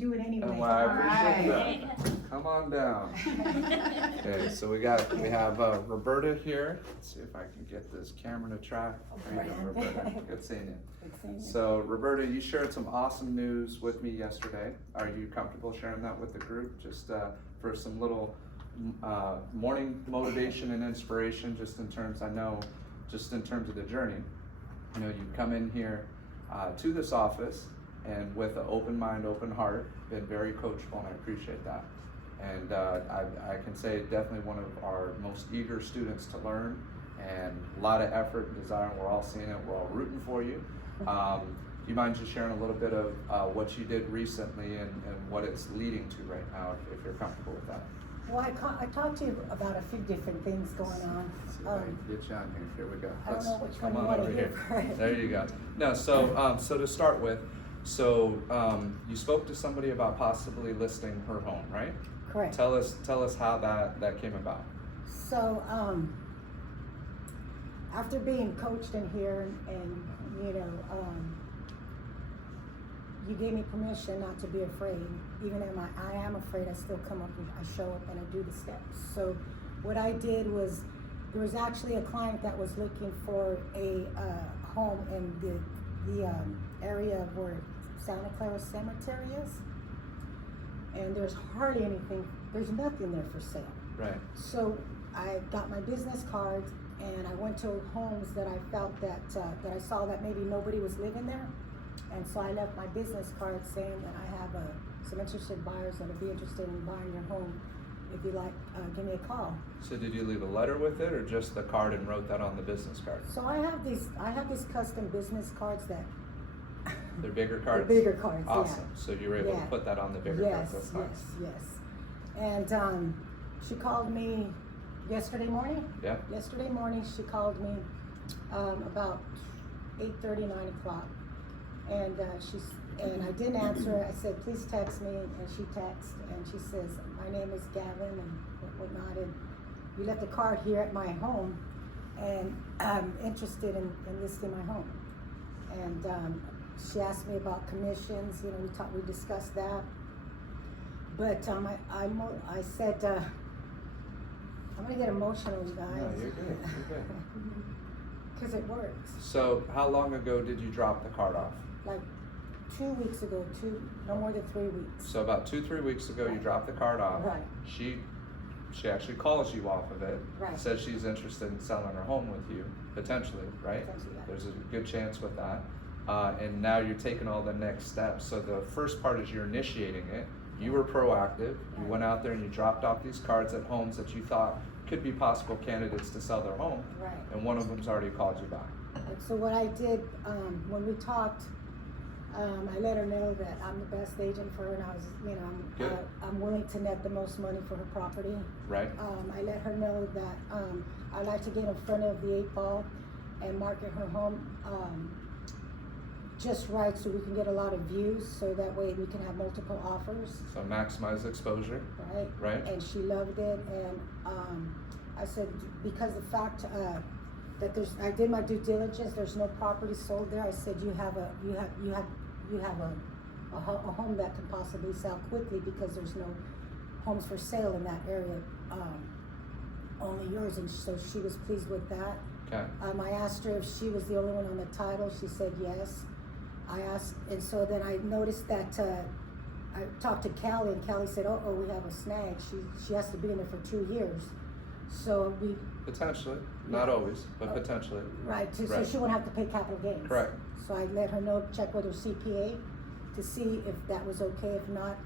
do it anyway. Well, I appreciate that. Come on down. Okay, so we have Roberta here. Let's see if I can get this camera to track. There you go, Roberta. Good seeing you. Good seeing you. So, Roberta, you shared some awesome news with me yesterday. Are you comfortable sharing that with the group? Just for some little morning motivation and inspiration, just in terms of the journey. You know, you come in here to this office and with an open mind, open heart, been very coachable, and I appreciate that. And I can say definitely one of our most eager students to learn, and a lot of effort and desire, and we're all seeing it, we're all rooting for you. Do you mind just sharing a little bit of what you did recently and what it's leading to right now, if you're comfortable with that? Well, I talked to you about a few different things going on. Let's see if I can get you on here. Here we go. I don't know which come one you on want over to here. hear first. There you go. No, so to start with, you spoke to somebody about possibly listing her home, right? Correct. Tell us how that came about. So, after being coached in here and you know, you gave me permission not to be afraid. Even though I am afraid, I still come up and I show up and I do the steps. So what I did was, there was actually a client that was looking for a home in the area where Santa Clara Cemetery is. And there's hardly anything, there's nothing there for sale. Right. So I got my business cards and I went to homes that I felt that I saw that maybe nobody was living there. And so I left my business card saying that I have some interested buyers that would be interested in buying your home. If you like, give me a call. So did you leave a letter with it, or just the card and wrote that on the business card? So I have these custom business cards that They're bigger cards? They're bigger cards, awesome. yeah. So you were able to put that on the bigger cards. That's nice. Yes. And she called me yesterday morning. Yeah. Yesterday morning she called me about 8:30, 9 o'clock. And and I didn't answer. I said, please text me, and she texted, and she says, my name is Gavin, and whatnot, and you left a card here at my home, and I'm interested in listing my home. And she asked me about commissions. You know, we discussed that. But I said, I'm gonna get emotional, you guys. No, you're good. You're good. Because it works. So how long ago did you drop the card off? Like 2 weeks ago, no more than 3 weeks. So about 2-3 weeks ago, you dropped the card off. Right. She actually calls you off of it. Right. Says she's interested in selling her home with you, potentially, right? Potentially, yeah. There's a good chance with that. And now you're taking all the next steps. So the first part is you're initiating it. You were proactive. You went out there and you dropped off these cards at homes that you thought could be possible candidates to sell their home. Right. And one of them's already called you back. And so what I did, when we talked, I let her know that I'm the best agent for her, and I was, you know, I'm willing to net the most money for her property. Right. I let her know that I'd like to get in front of the 8 ball and market her home just right, so we can get a lot of views, so that way we can have multiple offers. So maximize exposure. Right. Right. And she loved it, and I said, because the fact that I did my due diligence, there's no property sold there. I said, you have a home that can possibly sell quickly, because there's no homes for sale in that area, only yours. And so she was pleased with that. Okay. I asked her if she was the only one on the title. She said yes. I asked, and so then I noticed that I talked to Callie, and Callie said, oh, we have a snag. She has to be in there for 2 years. So we... Potentially, not always, but potentially. Right, so she won't have to pay capital gains. Correct. So I let her know, check with her CPA to see if that was okay. If not,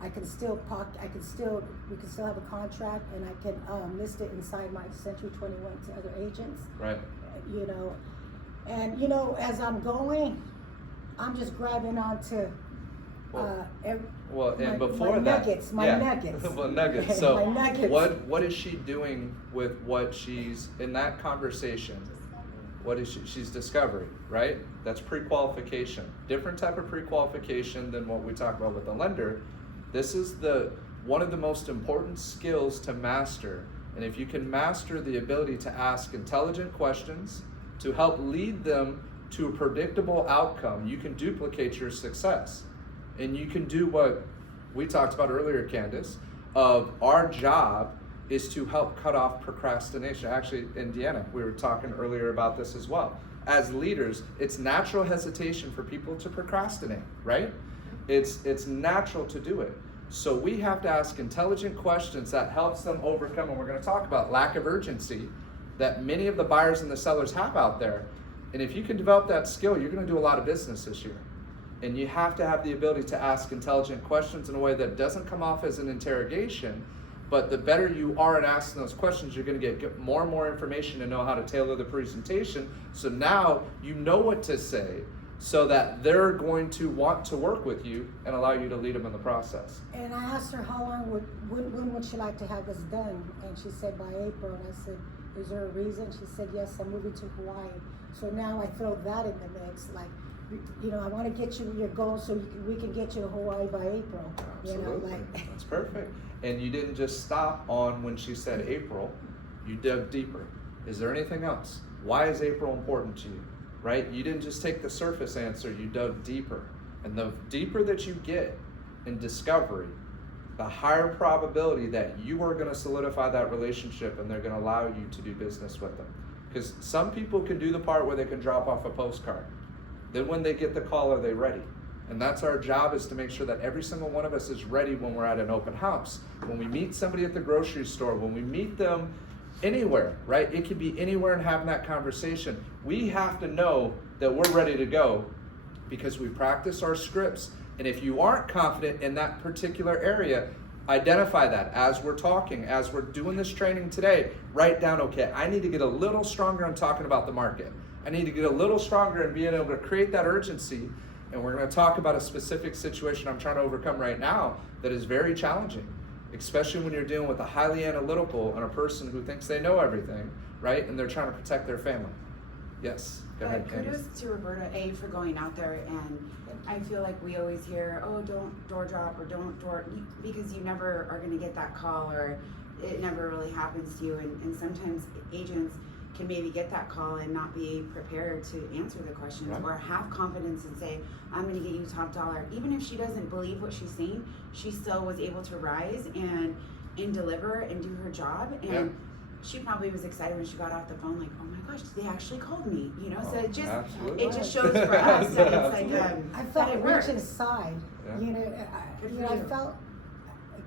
we can still have a contract, and I can list it inside my Century 21 to other agents. Right. You know, and you know, as I'm going, I'm just grabbing onto before my that, nuggets. Well, nuggets. So my nuggets. what is she doing with what she's in that conversation? What is she's discovering, right? That's pre-qualification. Different type of pre-qualification than what we talk about with the lender. This is one of the most important skills to master. And if you can master the ability to ask intelligent questions to help lead them to a predictable outcome, you can duplicate your success. And you can do what we talked about earlier, Candace, of our job is to help cut off procrastination. Actually, Indiana, we were talking earlier about this as well. As leaders, it's natural hesitation for people to procrastinate, right? It's natural to do it. So we have to ask intelligent questions that helps them overcome, and we're going to talk about lack of urgency that many of the buyers and the sellers have out there. And if you can develop that skill, you're going to do a lot of business this year. And you have to have the ability to ask intelligent questions in a way that doesn't come off as an interrogation, but the better you are at asking those questions, you're going to get more and more information and know how to tailor the presentation. So now you know what to say, so that they're going to want to work with you and allow you to lead them in the process. And I asked her how long when would she like to have this done, and she said by April. And I said, is there a reason? She said, yes, I'm moving to Hawaii. So now I throw that in the mix, like, you know, I want to get you your goal so we can get you to Hawaii by April. Absolutely. You know, like That's perfect. And you didn't just stop on when she said April, you dug deeper. Is there anything else? Why is April important to you? Right? You didn't just take the surface answer, you dug deeper. And the deeper that you get in discovery, the higher probability that you are going to solidify that relationship and they're going to allow you to do business with them. Because some people can do the part where they can drop off a postcard. Then when they get the call, are they ready? And that's our job, is to make sure that every single one of us is ready when we're at an open house. When we meet somebody at the grocery store, when we meet them anywhere, right? It could be anywhere, and having that conversation. We have to know that we're ready to go because we practice our scripts. And if you aren't confident in that particular area, identify that as we're talking, as we're doing this training today. Write down, okay, I need to get a little stronger in talking about the market. I need to get a little stronger in being able to create that urgency. And we're going to talk about a specific situation I'm trying to overcome right now that is very challenging, especially when you're dealing with a highly analytical and a person who thinks they know everything, right? And they're trying to protect their family. Yes, go ahead, Candace. Kudos to Roberta, A, for going out there, and I feel like we always hear, oh, don't door drop or don't door, because you never are going to get that call, or it never really happens to you, and sometimes agents can maybe get that call and not be prepared to answer the questions, right, or have confidence and say, I'm going to get you top dollar. Even if she doesn't believe what she's saying, she still was able to rise and deliver and do her job. And yeah, she probably was excited when she got off the phone, like, oh my gosh, they actually called me, you know? So it just shows for us that it's like, I felt it reach inside, yeah, you know, I felt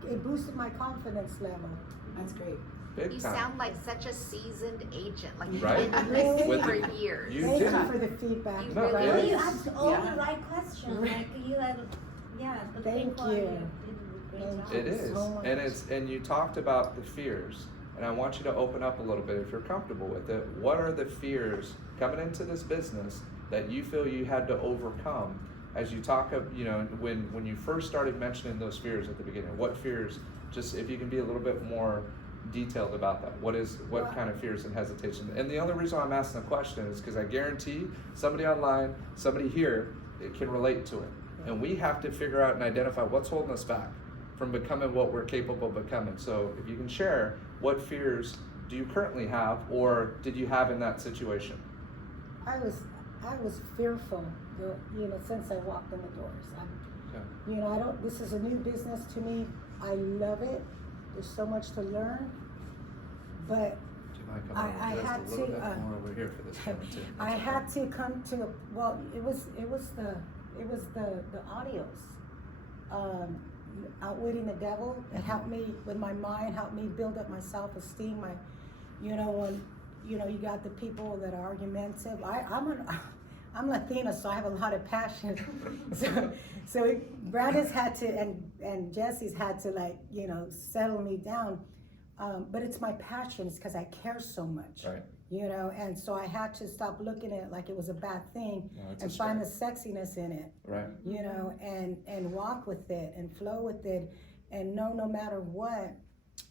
it boosted my confidence level. That's great. Big you time. sound like such a seasoned agent, like you've right? been Really? listening for years. You Thank did. you for the feedback. You No, really yeah, You is. asked all Yeah, the right questions. Like you had, yeah. The Thank people you. did a great job. It is, so much. and you talked about the fears, and I want you to open up a little bit if you're comfortable with it. What are the fears coming into this business that you feel you had to overcome as you talk of, you know, when you first started mentioning those fears at the beginning? What fears? Just if you can be a little bit more detailed about that. What kind of fears and hesitation? And the only reason I'm asking the question is because I guarantee somebody online, somebody here, it can relate to it. And we have to figure out and identify what's holding us back from becoming what we're capable of becoming. So if you can share, what fears do you currently have, or did you have in that situation? I was fearful, you know, since I walked in the doors. You know, this is a new business to me. I love it. There's so much to learn, but Do you mind coming I over had just a little to, bit more over here for this camera too? I had to come to, well, it was the audios, outwitting the devil. It helped me with my mind, helped me build up my self-esteem. You know, when, you know, you got the people that are argumentative. I'm Latina, so I have a lot of passion. so Brandon's had to, and Jesse's had to, like, you know, settle me down. But it's my passion. It's because I care so much. Right. You know, and so I had to stop looking at it like it was a bad thing, and find the sexiness in it. Right. You know, and walk with it and flow with it, and know no matter what,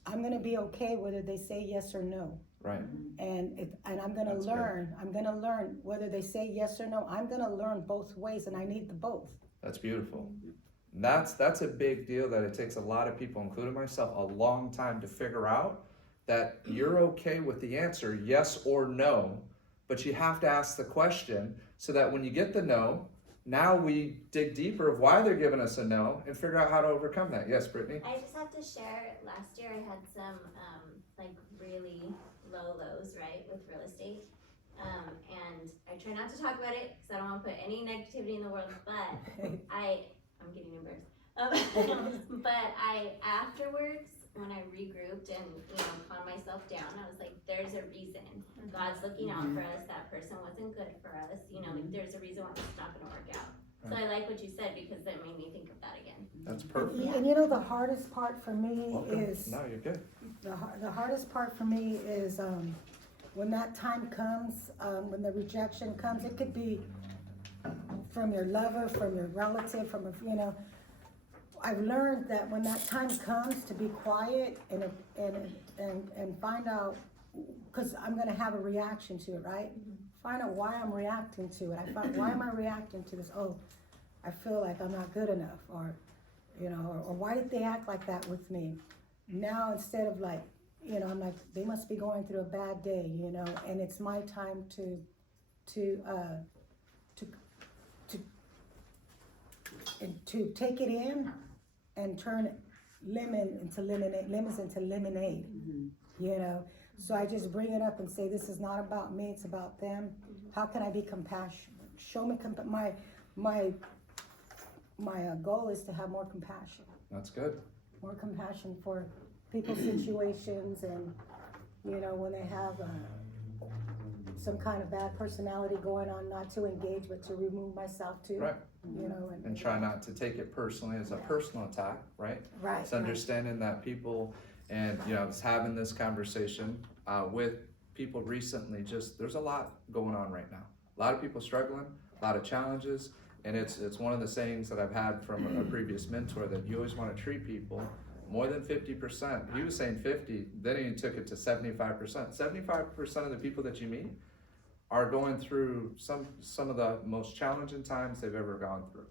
I'm gonna be okay whether they say yes or no. Right. And I'm gonna learn. I'm gonna learn whether they say yes or no. I'm gonna learn both ways, and I need the both. That's beautiful. That's a big deal that it takes a lot of people, including myself, a long time to figure out that you're okay with the answer, yes or no, but you have to ask the question so that when you get the no, now we dig deeper of why they're giving us a no and figure out how to overcome that. Yes, Brittany? I just have to share, last year I had some, like really low lows, right, with real estate. And I try not to talk about it because I don't want to put any negativity in the world, but I'm getting embarrassed. But afterwards, when I regrouped and, calmed myself down, I was like, there's a reason. God's looking out for us. That person wasn't good for us. Like there's a reason why it's not going to work out. So I like what you said because that made me think of that again. That's perfect. And the hardest part for me is, No, you're good. the hardest part for me is, when that time comes, when the rejection comes, it could be from your lover, from your relative, I've learned that when that time comes to be quiet and find out, because I'm gonna have a reaction to it, right? Find out why I'm reacting to it. Why am I reacting to this? Oh, I feel like I'm not good enough, or why did they act like that with me? Now instead of like, I'm like, they must be going through a bad day, and it's my time to take it in and turn lemons into lemonade, So I just bring it up and say, this is not about me, it's about them. How can I be compassionate? Show me, my goal is to have more compassion. That's good. More compassion for people's situations and, when they have some kind of bad personality going on, not to engage, but to remove myself too. Right. And try not to take it personally as a personal attack, right? Right. It's understanding that people, and I was having this conversation with people recently, there's a lot going on right now. A lot of people struggling, a lot of challenges, and it's one of the sayings that I've had from a previous mentor that you always want to treat people more than 50%. He was saying 50, then he took it to 75%. 75% of the people that you meet are going through some of the most challenging times they've ever gone through.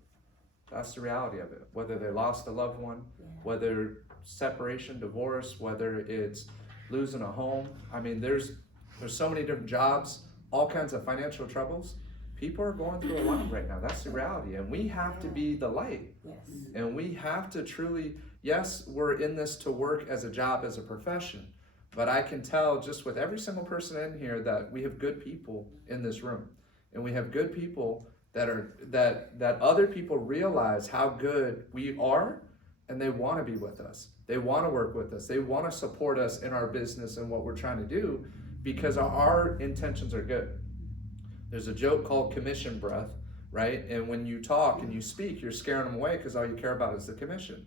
That's the reality of it. Whether they lost a loved one, whether separation, divorce, whether it's losing a home. I mean, there's so many different jobs, all kinds of financial troubles. People are going through a lot right now. That's the reality. And we have to be the light. Yes. And we have to truly, yes, we're in this to work as a job, as a profession. But I can tell just with every single person in here that we have good people in this room. And we have good people that other people realize how good we are, and they want to be with us. They want to work with us. They want to support us in our business and what we're trying to do because our intentions are good. There's a joke called commission breath, right? And when you talk and you speak, you're scaring them away because all you care about is the commission.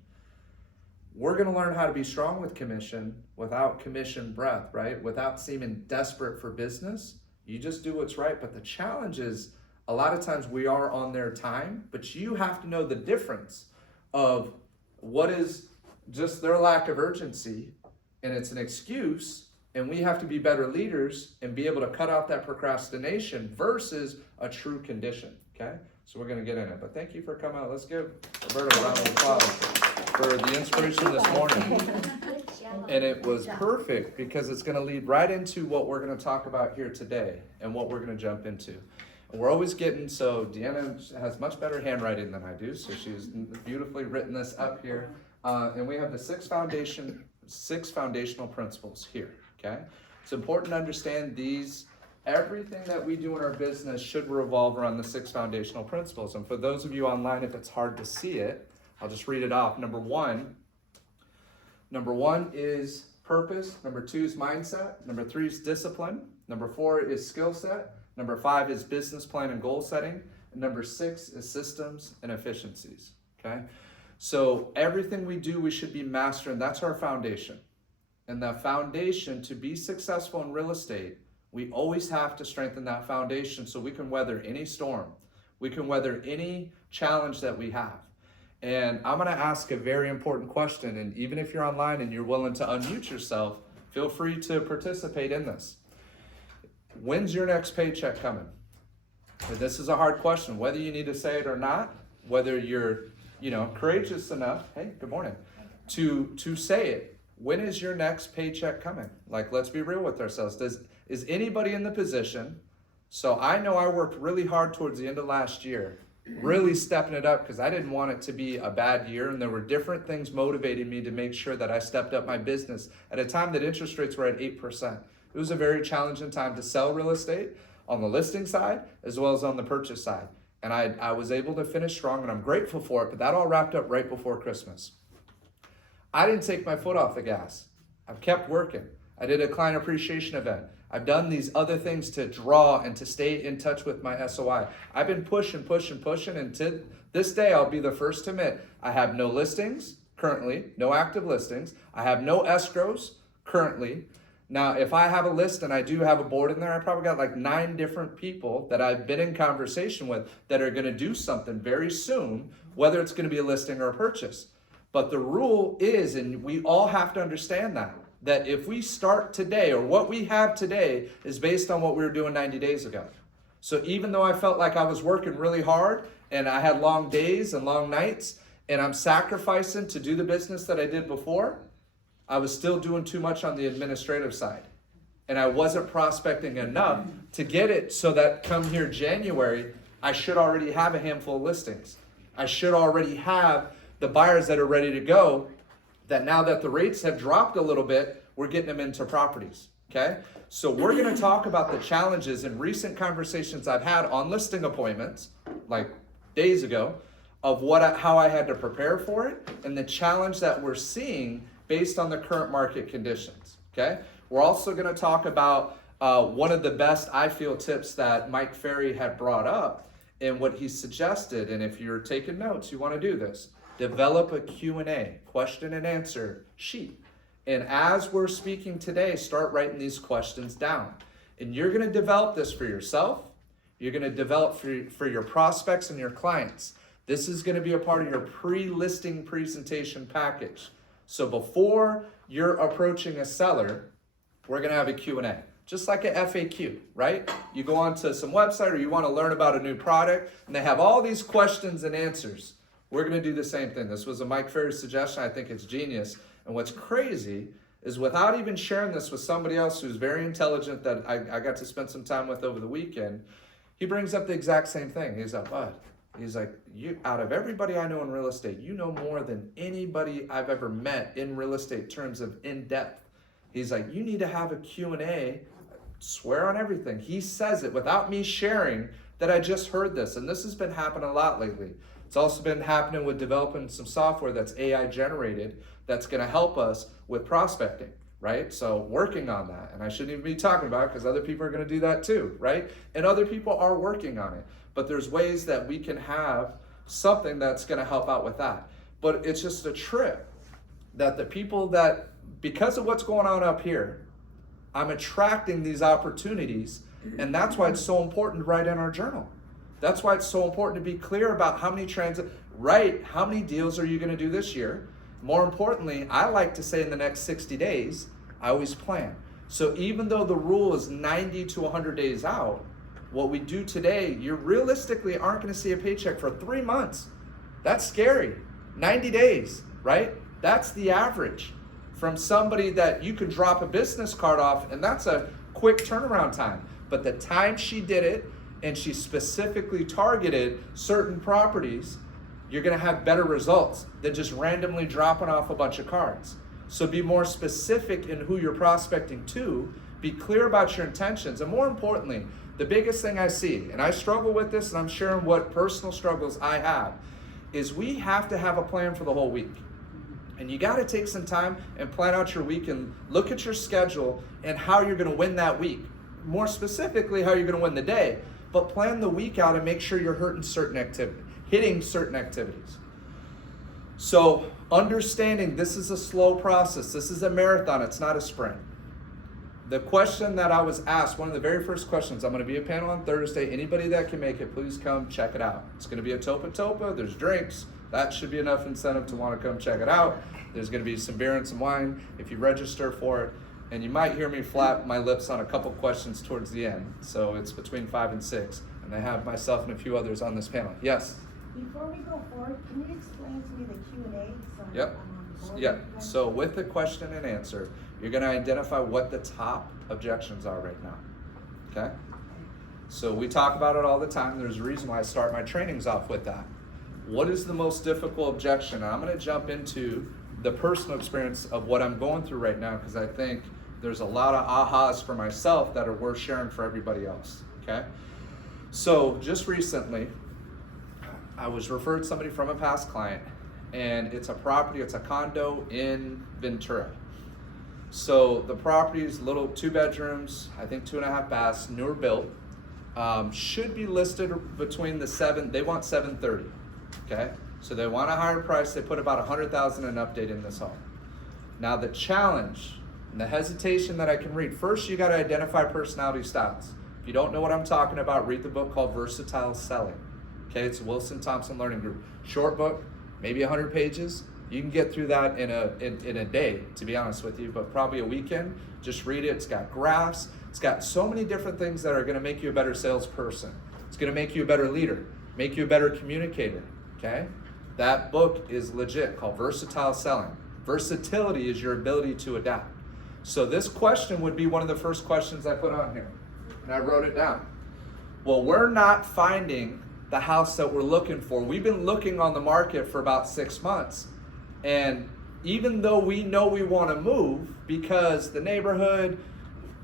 We're going to learn how to be strong with commission without commission breath, right? Without seeming desperate for business. You just do what's right. But the challenge is a lot of times we are on their time, but you have to know the difference of what is just their lack of urgency, and it's an excuse, and we have to be better leaders and be able to cut off that procrastination versus a true condition, okay? So we're gonna get in it, but thank you for coming out. Let's give Roberta a round of applause for the inspiration this morning. And it was perfect because it's gonna lead right into what we're gonna talk about here today and what we're gonna jump into. And we're always getting, so Deanna has much better handwriting than I do, so she's beautifully written this up here. And we have the six foundational principles here, okay? It's important to understand these. Everything that we do in our business should revolve around the six foundational principles. And for those of you online, if it's hard to see it, I'll just read it off. Number one is purpose. Number two is mindset. Number three is discipline. Number four is skill set. Number five is business plan and goal setting. And number six is systems and efficiencies, okay? So everything we do, we should be mastering. That's our foundation. And the foundation to be successful in real estate, we always have to strengthen that foundation so we can weather any storm. We can weather any challenge that we have. And I'm gonna ask a very important question, and even if you're online and you're willing to unmute yourself, feel free to participate in this. When's your next paycheck coming? This is a hard question, whether you need to say it or not, whether you're courageous enough, hey, good morning, to say it. When is your next paycheck coming? Like, let's be real with ourselves. Is anybody in the position, so I know I worked really hard towards the end of last year really stepping it up because I didn't want it to be a bad year, and there were different things motivating me to make sure that I stepped up my business at a time that interest rates were at 8%. It was a very challenging time to sell real estate on the listing side as well as on the purchase side. And I was able to finish strong, and I'm grateful for it, but that all wrapped up right before Christmas. I didn't take my foot off the gas. I've kept working. I did a client appreciation event. I've done these other things to draw and to stay in touch with my SOI. I've been pushing, and to this day, I'll be the first to admit, I have no listings currently, no active listings. I have no escrows currently. Now, if I have a list and I do have a board in there, I probably got like 9 different people that I've been in conversation with that are gonna do something very soon, whether it's gonna be a listing or a purchase. But the rule is, and we all have to understand that if we start today, or what we have today is based on what we were doing 90 days ago. So even though I felt like I was working really hard and I had long days and long nights and I'm sacrificing to do the business that I did before, I was still doing too much on the administrative side. And I wasn't prospecting enough to get it so that come here January, I should already have a handful of listings. I should already have the buyers that are ready to go, that now that the rates have dropped a little bit, we're getting them into properties, okay? So we're gonna talk about the challenges in recent conversations I've had on listing appointments, like days ago, of how I had to prepare for it, and the challenge that we're seeing based on the current market conditions, okay? We're also gonna talk about one of the best, I feel, tips that Mike Ferry had brought up and what he suggested, and if you're taking notes, you wanna do this. Develop a Q&A, question and answer sheet. And as we're speaking today, start writing these questions down. And you're gonna develop this for yourself. You're gonna develop for your prospects and your clients. This is gonna be a part of your pre-listing presentation package. So before you're approaching a seller, we're gonna have a Q&A. Just like a FAQ, right? You go onto some website or you wanna learn about a new product and they have all these questions and answers. We're gonna do the same thing. This was a Mike Ferry suggestion. I think it's genius. And what's crazy is without even sharing this with somebody else who's very intelligent that I got to spend some time with over the weekend, he brings up the exact same thing. He's like, bud, he's like, you, out of everybody I know in real estate, you know more than anybody I've ever met in real estate in terms of in-depth. He's like, you need to have a Q&A, swear on everything. He says it without me sharing that I just heard this. And this has been happening a lot lately. It's also been happening with developing some software that's AI generated that's gonna help us with prospecting, right? So working on that, and I shouldn't even be talking about it because other people are gonna do that too, right? And other people are working on it, but there's ways that we can have something that's gonna help out with that. But it's just a trip that the people that, because of what's going on up here, I'm attracting these opportunities, and that's why it's so important to write in our journal. That's why it's so important to be clear about how many how many deals are you gonna do this year? More importantly, I like to say in the next 60 days, I always plan. So even though the rule is 90 to 100 days out, what we do today, you realistically aren't gonna see a paycheck for 3 months. That's scary. 90 days, right? That's the average from somebody that you can drop a business card off, and that's a quick turnaround time. But the time she did it, and she specifically targeted certain properties, you're gonna have better results than just randomly dropping off a bunch of cards. So be more specific in who you're prospecting to, be clear about your intentions, and more importantly, the biggest thing I see, and I struggle with this, and I'm sharing what personal struggles I have, is we have to have a plan for the whole week. And you gotta take some time and plan out your week and look at your schedule and how you're gonna win that week. More specifically, how you're gonna win the day. But plan the week out and make sure you're hitting certain activities. So understanding this is a slow process, this is a marathon, it's not a sprint. The question that I was asked, one of the very first questions, I'm gonna be a panel on Thursday, anybody that can make it, please come check it out. It's gonna be a topa, there's drinks, that should be enough incentive to wanna come check it out. There's gonna be some beer and some wine if you register for it. And you might hear me flap my lips on a couple questions towards the end. So it's between 5 and 6. And I have myself and a few others on this panel. Yes? Before we go forward, can you explain to me the Q&A? So Yep. I'm on board? Yeah. So with the question and answer, you're gonna identify what the top objections are right now. Okay? So we talk about it all the time. There's a reason why I start my trainings off with that. What is the most difficult objection? And I'm gonna jump into the personal experience of what I'm going through right now, because I think there's a lot of ahas for myself that are worth sharing for everybody else, okay? So just recently, I was referred somebody from a past client, and it's a property, it's a condo in Ventura. So the property is little 2 bedrooms, I think 2.5 baths, newer built. Should be listed between they want 730, okay? So they want a higher price, they put about 100,000 in update in this home. Now the challenge and the hesitation that I can read, first you gotta identify personality styles. If you don't know what I'm talking about, read the book called Versatile Selling. Okay, it's a Wilson Thompson Learning Group. Short book, maybe 100 pages. You can get through that in a day, to be honest with you, but probably a weekend. Just read it. It's got graphs. It's got so many different things that are gonna make you a better salesperson. It's gonna make you a better leader, make you a better communicator, okay? That book is legit, called Versatile Selling. Versatility is your ability to adapt. So this question would be one of the first questions I put on here, and I wrote it down. Well, we're not finding the house that we're looking for. We've been looking on the market for about 6 months. And even though we know we want to move, because the neighborhood,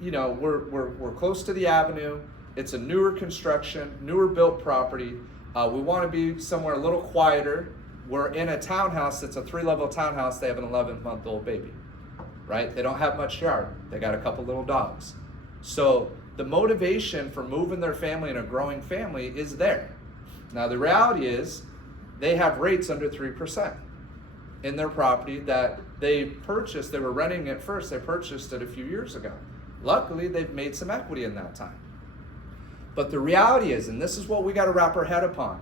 you know, we're close to the avenue, it's a newer construction, newer built property. We want to be somewhere a little quieter. We're in a townhouse that's a 3-level townhouse. They have an 11-month-old baby, right? They don't have much yard. They got a couple little dogs. So the motivation for moving their family and a growing family is there. Now the reality is they have rates under 3% in their property that they purchased. They were renting it first. They purchased it a few years ago. Luckily, they've made some equity in that time. But the reality is, and this is what we got to wrap our head upon,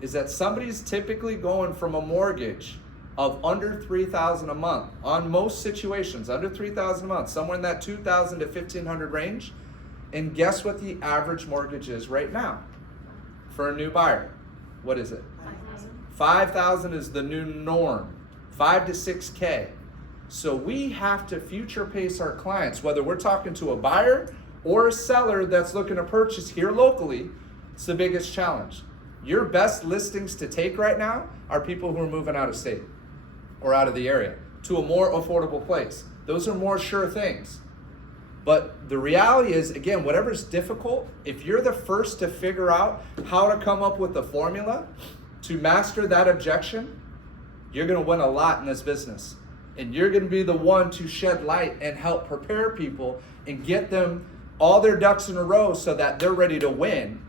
is that somebody's typically going from a mortgage of under $3,000 a month, on most situations, under $3,000 a month, somewhere in that $2,000 to $1,500 range. And guess what the average mortgage is right now for a new buyer? What is it? $5,000 is the new norm. $5,000 to $6,000. So we have to future pace our clients, whether we're talking to a buyer or a seller that's looking to purchase here locally. It's the biggest challenge. Your best listings to take right now are people who are moving out of state or out of the area to a more affordable place. Those are more sure things. But the reality is, again, whatever's difficult, if you're the first to figure out how to come up with the formula to master that objection, you're gonna win a lot in this business. And you're gonna be the one to shed light and help prepare people and get them all their ducks in a row so that they're ready to win,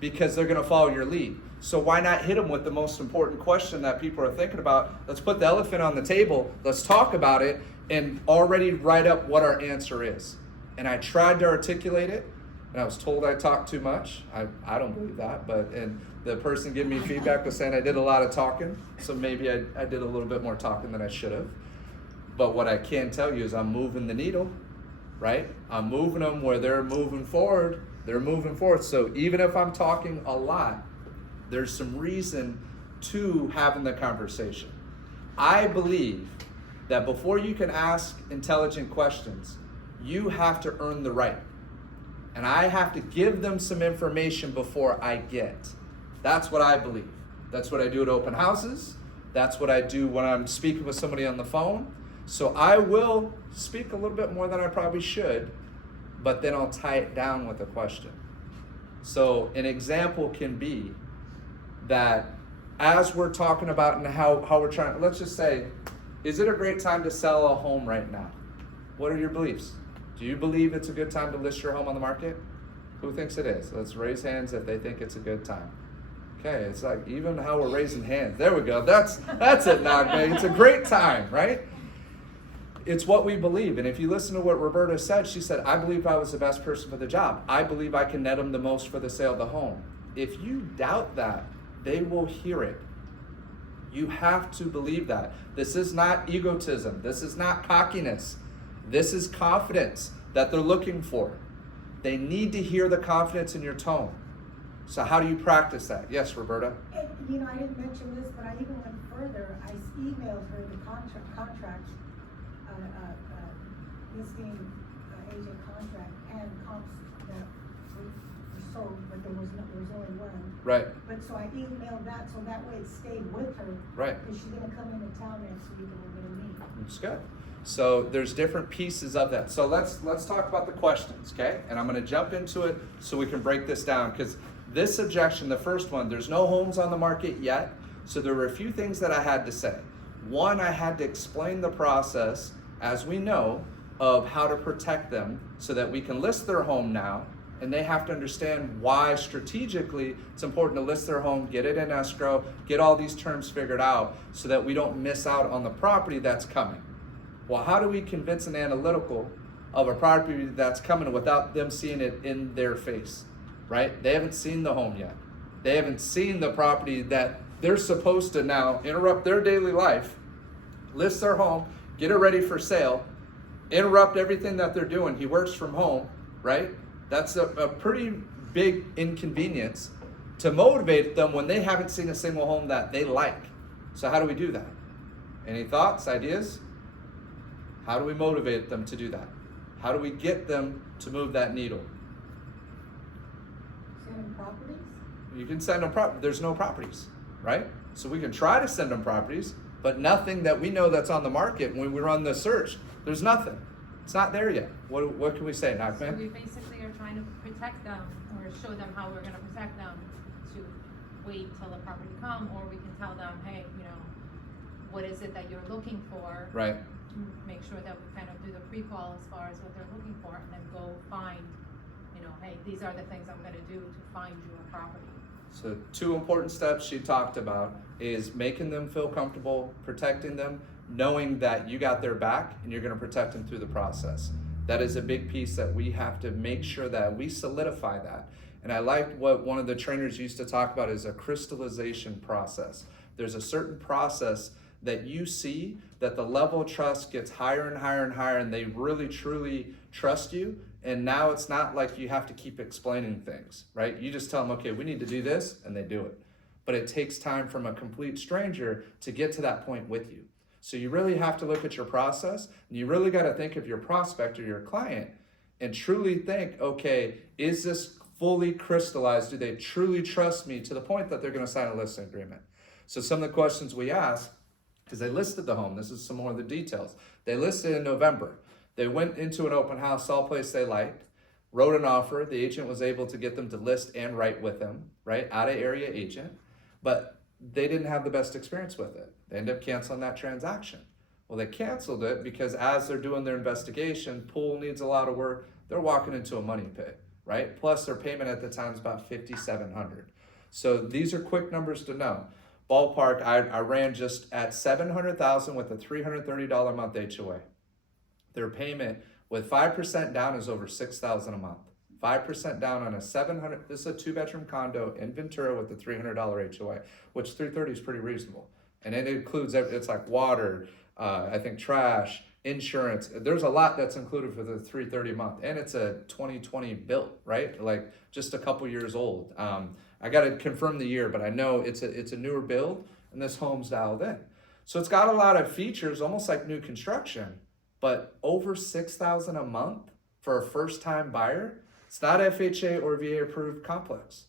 because they're gonna follow your lead. So why not hit them with the most important question that people are thinking about? Let's put the elephant on the table, let's talk about it, and already write up what our answer is. And I tried to articulate it, and I was told I talked too much. I don't believe that, and the person giving me feedback was saying I did a lot of talking, so maybe I did a little bit more talking than I should have. But what I can tell you is I'm moving the needle, right? I'm moving them where they're moving forward. They're moving forward. So even if I'm talking a lot, there's some reason to having the conversation. I believe that before you can ask intelligent questions, you have to earn the right. And I have to give them some information before I get. That's what I believe. That's what I do at open houses. That's what I do when I'm speaking with somebody on the phone. So I will speak a little bit more than I probably should, but then I'll tie it down with a question. So an example can be that as we're talking about and how we're trying, let's just say, is it a great time to sell a home right now? What are your beliefs? Do you believe it's a good time to list your home on the market? Who thinks it is? Let's raise hands if they think it's a good time. Okay, it's like even how we're raising hands. There we go. That's it, Nagme. It's a great time, right? It's what we believe. And if you listen to what Roberta said, she said, I believe I was the best person for the job. I believe I can net them the most for the sale of the home. If you doubt that, they will hear it. You have to believe that. This is not egotism. This is not cockiness. This is confidence that they're looking for. They need to hear the confidence in your tone. So how do you practice that? Yes, Roberta? You know, I didn't mention this, but I even went further. I emailed her the contract, listing agent contract and comps that we sold, but there was only one. Right, But so I emailed that, so that way it stayed with her, right. because she's gonna come into town next week and we're gonna meet. That's good. So there's different pieces of that. So let's talk about the questions, okay? And I'm gonna jump into it so we can break this down, because this objection, the first one, there's no homes on the market yet. So there were a few things that I had to say. One, I had to explain the process, as we know, of how to protect them so that we can list their home now, and they have to understand why strategically it's important to list their home, get it in escrow, get all these terms figured out so that we don't miss out on the property that's coming. Well, how do we convince an analytical of a property that's coming without them seeing it in their face, right? They haven't seen the home yet. They haven't seen the property that they're supposed to now interrupt their daily life, list their home, get it ready for sale, interrupt everything that they're doing. He works from home, right? That's a pretty big inconvenience to motivate them when they haven't seen a single home that they like. So how do we do that? Any thoughts, ideas? How do we motivate them to do that? How do we get them to move that needle? Send them properties? You can send them there's no properties, right? So we can try to send them properties, but nothing that we know that's on the market when we run the search, there's nothing. It's not there yet. What can we say, So Nachman? we basically are trying to protect them or show them how we're gonna protect them to wait till the property come, or we can tell them, hey, you know, what is it that you're looking for? Right. Make sure that we kind of do the pre-qual as far as what they're looking for, and then go find, you know, hey, these are the things I'm gonna do to find you a property. So 2 important steps she talked about is making them feel comfortable, protecting them, knowing that you got their back and you're gonna protect them through the process. That is a big piece that we have to make sure that we solidify that. And I like what one of the trainers used to talk about is a crystallization process. There's a certain process that you see that the level of trust gets higher and higher and higher, and they really truly trust you. And now it's not like you have to keep explaining things, right? You just tell them, okay, we need to do this, and they do it. But it takes time from a complete stranger to get to that point with you. So you really have to look at your process, and you really got to think of your prospect or your client and truly think, okay, is this fully crystallized? Do they truly trust me to the point that they're going to sign a listing agreement? So some of the questions we ask, because they listed the home, this is some more of the details. They listed in November. They went into an open house, saw a place they liked, wrote an offer. The agent was able to get them to list and write with them, right? Out of area agent, but they didn't have the best experience with it. They ended up canceling that transaction. Well, they canceled it because as they're doing their investigation, pool needs a lot of work. They're walking into a money pit, right? Plus their payment at the time is about $5,700. So these are quick numbers to know. Ballpark, I ran just at $700,000 with a $330 a month HOA. Their payment with 5% down is over $6,000 a month. 5% down on a $700, this is a 2-bedroom condo in Ventura with a $300 HOA, which $330 is pretty reasonable. And it includes, it's like water, I think trash, insurance. There's a lot that's included for the $330 a month. And it's a 2020 built, right? Like just a couple years old. I got to confirm the year, but I know it's a newer build and this home's dialed in. So it's got a lot of features, almost like new construction, but over $6,000 a month for a first-time buyer. It's not FHA or VA approved complex.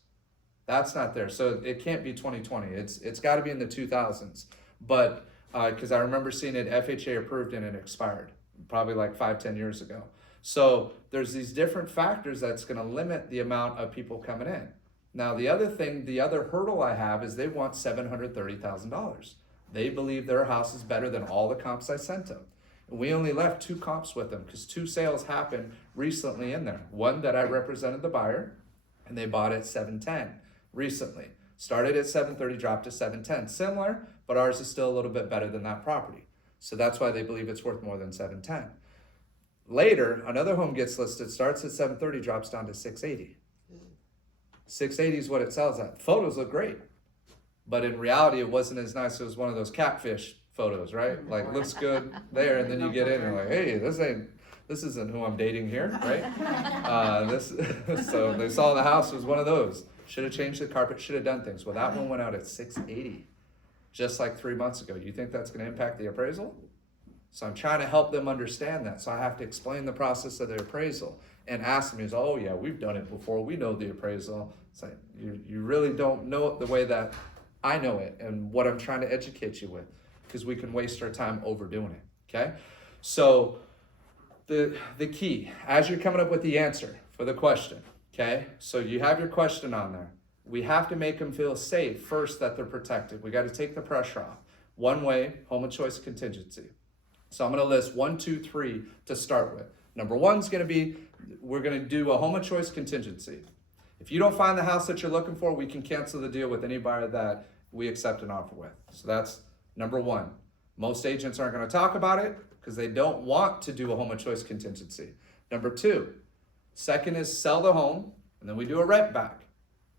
That's not there. So it can't be 2020. It's got to be in the 2000s. But because I remember seeing it FHA approved and it expired probably like 5-10 years ago. So there's these different factors that's going to limit the amount of people coming in. Now the other thing, the other hurdle I have is they want $730,000. They believe their house is better than all the comps I sent them. And we only left 2 comps with them because 2 sales happened recently in there. One that I represented the buyer and they bought at $710 recently. Started at $730, dropped to $710. Similar, but ours is still a little bit better than that property. So that's why they believe it's worth more than $710. Later, another home gets listed, starts at $730, drops down to $680. $680 is what it sells at. Photos look great, but in reality, it wasn't as nice. It was one of those catfish photos, right? Like looks good there, and then you get in and like, hey, this isn't who I'm dating here, right? So they saw the house was one of those. Should have changed the carpet, should have done things. Well, that one went out at $680, just like 3 months ago. You think that's going to impact the appraisal? So I'm trying to help them understand that. So I have to explain the process of the appraisal and ask them, oh yeah, we've done it before. We know the appraisal. It's like, you really don't know it the way that I know it and what I'm trying to educate you with, because we can waste our time overdoing it, okay? So the key, as you're coming up with the answer for the question, okay? So you have your question on there. We have to make them feel safe first, that they're protected. We got to take the pressure off. One way, home of choice contingency. So I'm going to list 1, 2, 3 to start with. Number 1 is going to be, we're going to do a home of choice contingency. If you don't find the house that you're looking for, we can cancel the deal with any buyer that we accept an offer with. So that's number 1. Most agents aren't going to talk about it because they don't want to do a home of choice contingency. Number 2, second is sell the home, and then we do a rent back.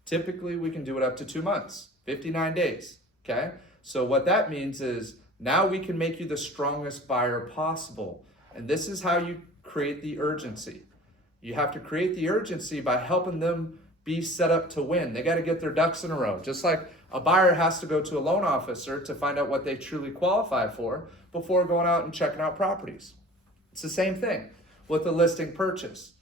Typically, we can do it up to 2 months, 59 days, okay? So what that means is now we can make you the strongest buyer possible. And this is how you create the urgency. You have to create the urgency by helping them be set up to win. They got to get their ducks in a row. Just like a buyer has to go to a loan officer to find out what they truly qualify for before going out and checking out properties. It's the same thing with the listing purchase.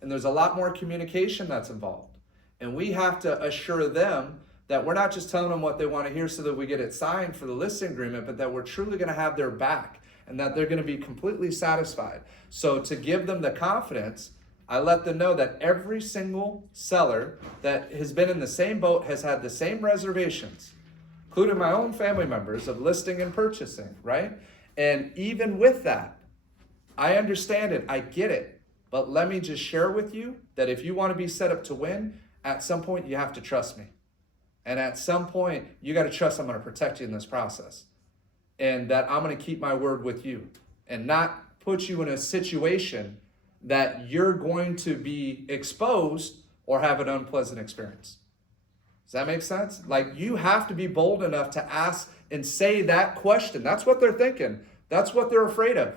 And there's a lot more communication that's involved. And we have to assure them that we're not just telling them what they want to hear so that we get it signed for the listing agreement, but that we're truly going to have their back and that they're going to be completely satisfied. So to give them the confidence, I let them know that every single seller that has been in the same boat has had the same reservations, including my own family members, of listing and purchasing, right? And even with that, I understand it, I get it, but let me just share with you that if you want to be set up to win, at some point you have to trust me. And at some point, you got to trust I'm going to protect you in this process. And that I'm going to keep my word with you and not put you in a situation that you're going to be exposed or have an unpleasant experience. Does that make sense? Like, you have to be bold enough to ask and say that question. That's what they're thinking. That's what they're afraid of.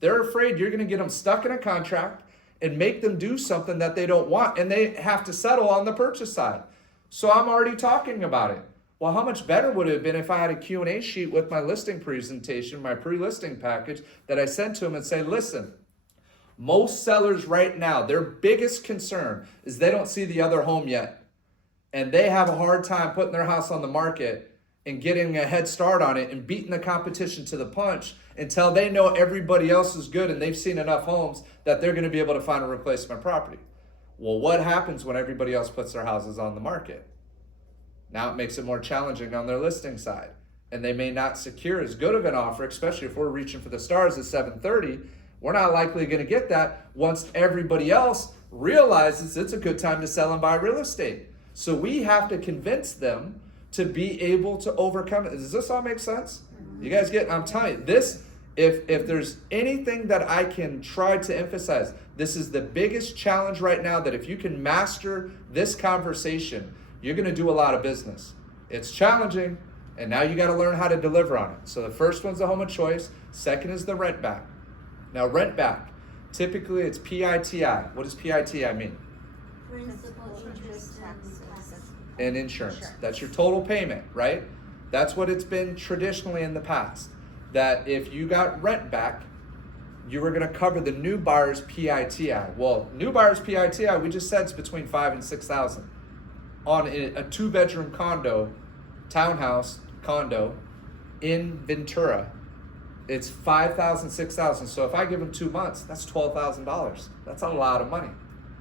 They're afraid you're going to get them stuck in a contract and make them do something that they don't want, and they have to settle on the purchase side. So I'm already talking about it. Well, how much better would it have been if I had a Q&A sheet with my listing presentation, my pre-listing package that I sent to them and say, listen, most sellers right now, their biggest concern is they don't see the other home yet. And they have a hard time putting their house on the market and getting a head start on it and beating the competition to the punch until they know everybody else is good and they've seen enough homes that they're going to be able to find a replacement property. Well, what happens when everybody else puts their houses on the market? Now it makes it more challenging on their listing side. And they may not secure as good of an offer, especially if we're reaching for the stars at 7:30. We're not likely going to get that once everybody else realizes it's a good time to sell and buy real estate. So we have to convince them to be able to overcome it. Does this all make sense? You guys get, I'm telling you, this, if there's anything that I can try to emphasize, this is the biggest challenge right now, that if you can master this conversation, you're going to do a lot of business. It's challenging, and now you got to learn how to deliver on it. So the first one's the home of choice. Second is the rent back. Now, rent back, typically it's PITI. What does PITI mean? Principal, interest, taxes. And insurance. That's your total payment, right? That's what it's been traditionally in the past. That if you got rent back, you were going to cover the new buyer's PITI. Well, new buyer's PITI, we just said it's between $5,000 and $6,000 on a 2-bedroom condo, townhouse condo in Ventura. It's $5,000, $6,000. So if I give them 2 months, that's $12,000. That's a lot of money,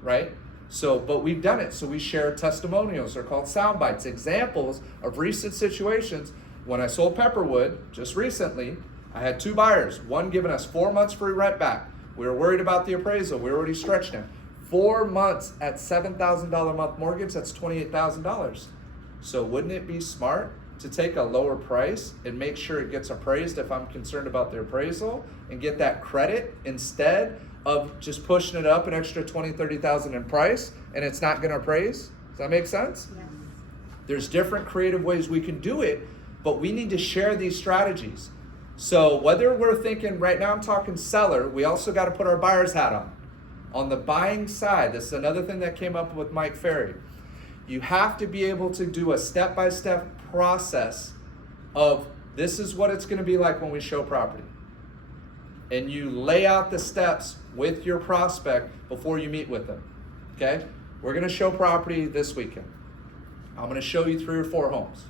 right? So, but we've done it. So we share testimonials. They're called sound bites, examples of recent situations. When I sold Pepperwood just recently, I had 2 buyers, one giving us 4 months free rent back. We were worried about the appraisal. We were already stretched him. 4 months at $7,000 a month mortgage, that's $28,000. So wouldn't it be smart to take a lower price and make sure it gets appraised if I'm concerned about the appraisal, and get that credit instead of just pushing it up an extra $20,000, $30,000 in price and it's not going to appraise? Does that make sense? Yes. There's different creative ways we can do it, but we need to share these strategies. So whether we're thinking, right now I'm talking seller, we also got to put our buyer's hat on. On the buying side, this is another thing that came up with Mike Ferry. You have to be able to do a step-by-step process of, this is what it's going to be like when we show property. and you lay out the steps with your prospect before you meet with them, okay? We're gonna show property this weekend. I'm gonna show you 3 or 4 homes.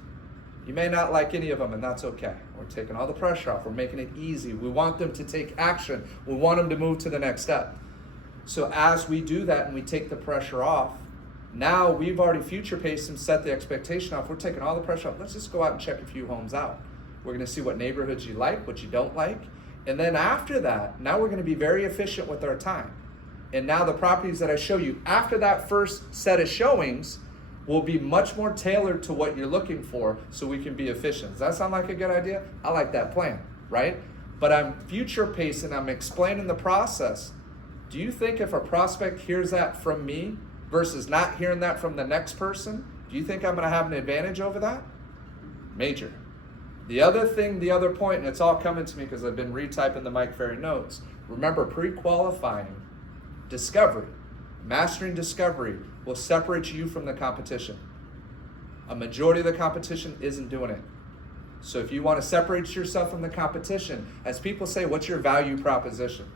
You may not like any of them, and that's okay. We're taking all the pressure off. We're making it easy. We want them to take action. We want them to move to the next step. So as we do that and we take the pressure off, now we've already future paced and set the expectation off. We're taking all the pressure off. Let's just go out and check a few homes out. We're gonna see what neighborhoods you like, what you don't like. And then after that, now we're gonna be very efficient with our time. And now the properties that I show you after that first set of showings will be much more tailored to what you're looking for so we can be efficient. Does that sound like a good idea? I like that plan, right? But I'm future pacing, I'm explaining the process. Do you think if a prospect hears that from me versus not hearing that from the next person, do you think I'm gonna have an advantage over that? Major. The other thing, the other point, and it's all coming to me because I've been retyping the Mike Ferry notes. Remember, pre-qualifying, discovery, mastering discovery will separate you from the competition. A majority of the competition isn't doing it. So if you want to separate yourself from the competition, as people say, what's your value proposition?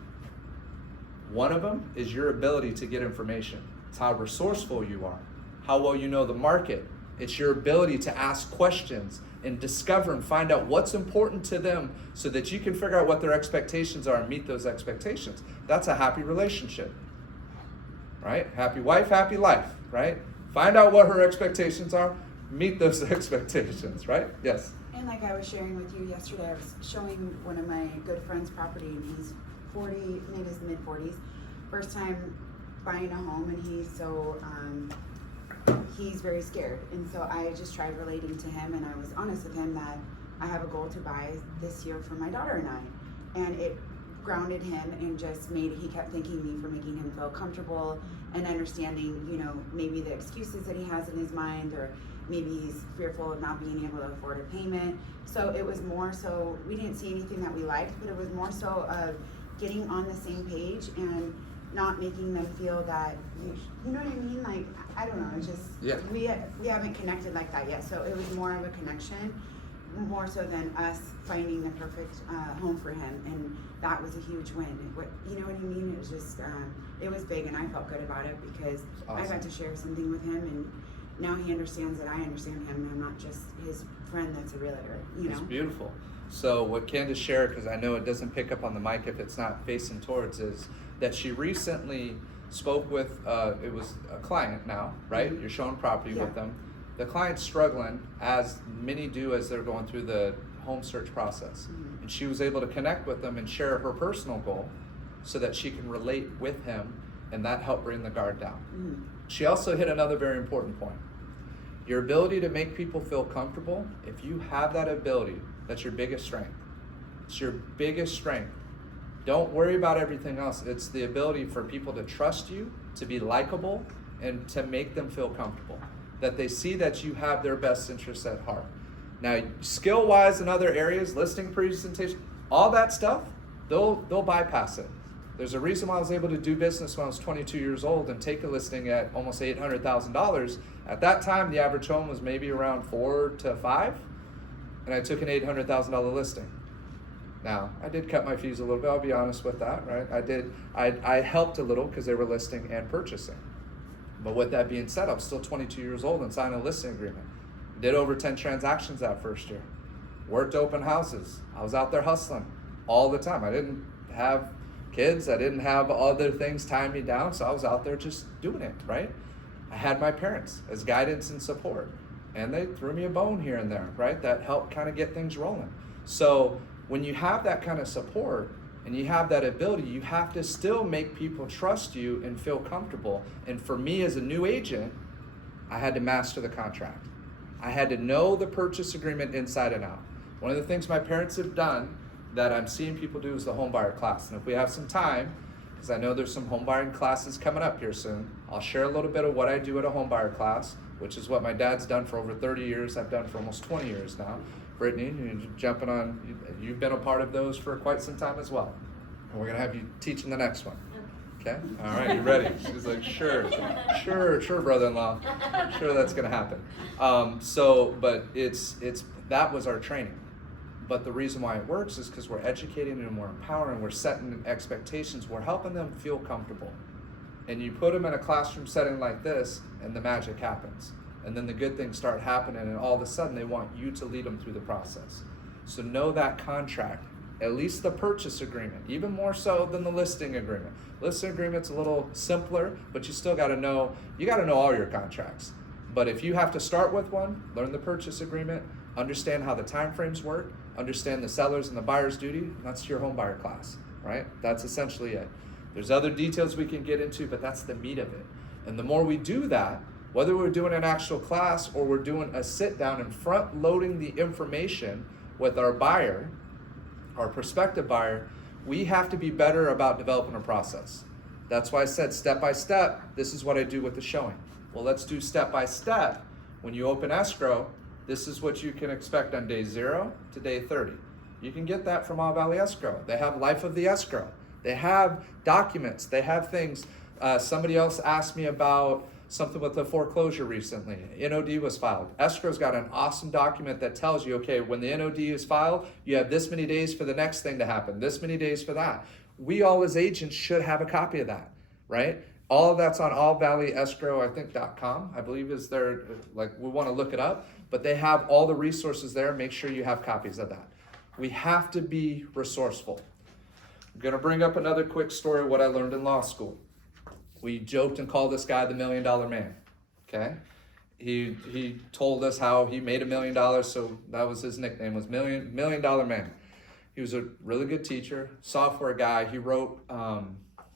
One of them is your ability to get information. It's how resourceful you are, how well you know the market. It's your ability to ask questions and discover and find out what's important to them so that you can figure out what their expectations are and meet those expectations. That's a happy relationship, right? Happy wife, happy life, right? Find out what her expectations are, meet those expectations, right? Yes. And like I was sharing with you yesterday, I was showing one of my good friends' property, and he's 40, in his mid-40s, first time buying a home, and he's very scared. And so I just tried relating to him, and I was honest with him that I have a goal to buy this year for my daughter and I. And it grounded him and just he kept thanking me for making him feel comfortable and understanding, you know, maybe the excuses that he has in his mind, or maybe he's fearful of not being able to afford a payment. So it was more so, we didn't see anything that we liked, but it was more so of getting on the same page and not making them feel that, you know what I mean? Like, I don't know, it's just, yeah. we haven't connected like that yet. So it was more of a connection, more so than us finding the perfect home for him. And that was a huge win. You know what I mean? It was just, it was big, and I felt good about it because awesome. I got to share something with him, and now he understands that I understand him, and I'm not just his friend that's a realtor, you know? It's beautiful. So what Candace shared, because I know it doesn't pick up on the mic if it's not facing towards, is that she recently spoke with, it was a client now, right? Mm-hmm. You're showing property Yeah. with them. The client's struggling, as many do as they're going through the home search process. Mm-hmm. And she was able to connect with them and share her personal goal so that she can relate with him, and that helped bring the guard down. Mm-hmm. She also hit another very important point. Your ability to make people feel comfortable, if you have that ability, that's your biggest strength. It's your biggest strength. Don't worry about everything else. It's the ability for people to trust you, to be likable, and to make them feel comfortable. That they see that you have their best interests at heart. Now, skill-wise in other areas, listing presentation, all that stuff, they'll bypass it. There's a reason why I was able to do business when I was 22 years old and take a listing at almost $800,000. At that time, the average home was maybe around 4 to 5, and I took an $800,000 listing. Now, I did cut my fees a little bit, I'll be honest with that, right? I helped a little because they were listing and purchasing. But with that being said, I'm still 22 years old and signed a listing agreement. Did over 10 transactions that first year. Worked open houses. I was out there hustling all the time. I didn't have kids. I didn't have other things tying me down, so I was out there just doing it, right? I had my parents as guidance and support, and they threw me a bone here and there, right? That helped kind of get things rolling. So when you have that kind of support and you have that ability, you have to still make people trust you and feel comfortable. And for me as a new agent, I had to master the contract. I had to know the purchase agreement inside and out. One of the things my parents have done that I'm seeing people do is the home buyer class. And if we have some time, because I know there's some home buying classes coming up here soon, I'll share a little bit of what I do at a home buyer class, which is what my dad's done for over 30 years. I've done for almost 20 years now. Brittany, you're jumping on, you've been a part of those for quite some time as well. And we're gonna have you teaching the next one. Okay? All right, you ready? She's like, sure, brother-in-law. Sure, that's gonna happen. But that was our training. But the reason why it works is because we're educating and we're empowering, we're setting expectations, we're helping them feel comfortable. And you put them in a classroom setting like this, and the magic happens. And then the good things start happening, and all of a sudden they want you to lead them through the process. So know that contract, at least the purchase agreement, even more so than the listing agreement. Listing agreement's a little simpler, but you still gotta know, all your contracts. But if you have to start with one, learn the purchase agreement, understand how the timeframes work, understand the seller's and the buyer's duty, and that's your home buyer class, right? That's essentially it. There's other details we can get into, but that's the meat of it. And the more we do that, whether we're doing an actual class or we're doing a sit down and front loading the information with our buyer, our prospective buyer, we have to be better about developing a process. That's why I said step by step, this is what I do with the showing. Well, let's do step by step. When you open escrow, this is what you can expect on day 0 to day 30. You can get that from All Valley Escrow. They have life of the escrow. They have documents. They have things. Somebody else asked me about something with the foreclosure recently. NOD was filed. Escrow's got an awesome document that tells you, okay, when the NOD is filed, you have this many days for the next thing to happen, this many days for that. We all as agents should have a copy of that, right? All of that's on allvalleyescrow.com, I believe is their, like, we want to look it up, but they have all the resources there. Make sure you have copies of that. We have to be resourceful. I'm going to bring up another quick story of what I learned in law school. We joked and called this guy the $1 Million Man, okay? He told us how he made $1 million, so that was his nickname, was $1 Million Man. He was a really good teacher, software guy. He wrote,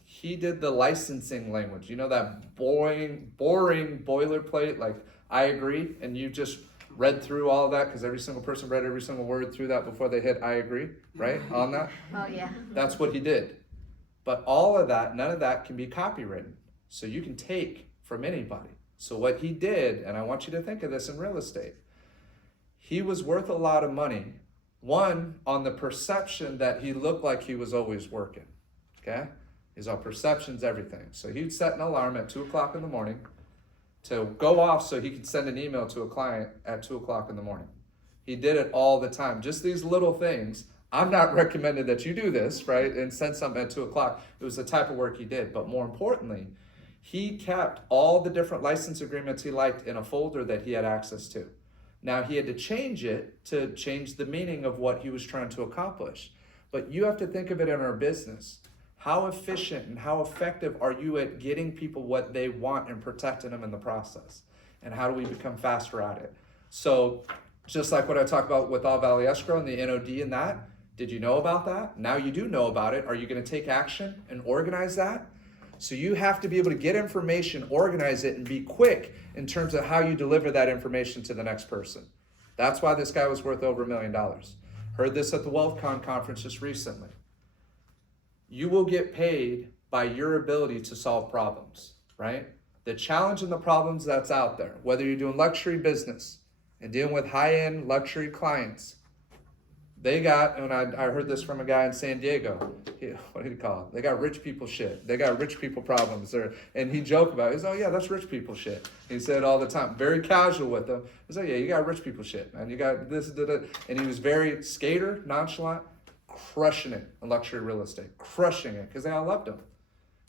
he did the licensing language. You know that boring boilerplate, like, I agree, and you just read through all of that because every single person read every single word through that before they hit I agree, right, on that? Oh, yeah. That's what he did. But all of that, none of that can be copywritten. So you can take from anybody. So what he did, and I want you to think of this in real estate, he was worth a lot of money. One, on the perception that he looked like he was always working, okay? His perception's everything. So he'd set an alarm at 2 o'clock in the morning to go off so he could send an email to a client at 2 o'clock in the morning. He did it all the time. Just these little things. I'm not recommending that you do this, right, and send something at 2 o'clock. It was the type of work he did. But more importantly, he kept all the different license agreements he liked in a folder that he had access to. Now, he had to change it to change the meaning of what he was trying to accomplish. But you have to think of it in our business. How efficient and how effective are you at getting people what they want and protecting them in the process? And how do we become faster at it? So just like what I talked about with All Valley Escrow and the NOD and that, did you know about that? Now you do know about it. Are you going to take action and organize that? So you have to be able to get information, organize it, and be quick in terms of how you deliver that information to the next person. That's why this guy was worth over $1 million. Heard this at the WealthCon conference just recently. You will get paid by your ability to solve problems, right? The challenge and the problems that's out there, whether you're doing luxury business and dealing with high-end luxury clients, they got, and I heard this from a guy in San Diego, what did he call it? They got rich people shit. They got rich people problems. And he joked about it. He said, oh yeah, that's rich people shit. He said all the time, very casual with them. He said, yeah, you got rich people shit, man. You got this, and he was very skater, nonchalant, crushing it in luxury real estate, crushing it, because they all loved him.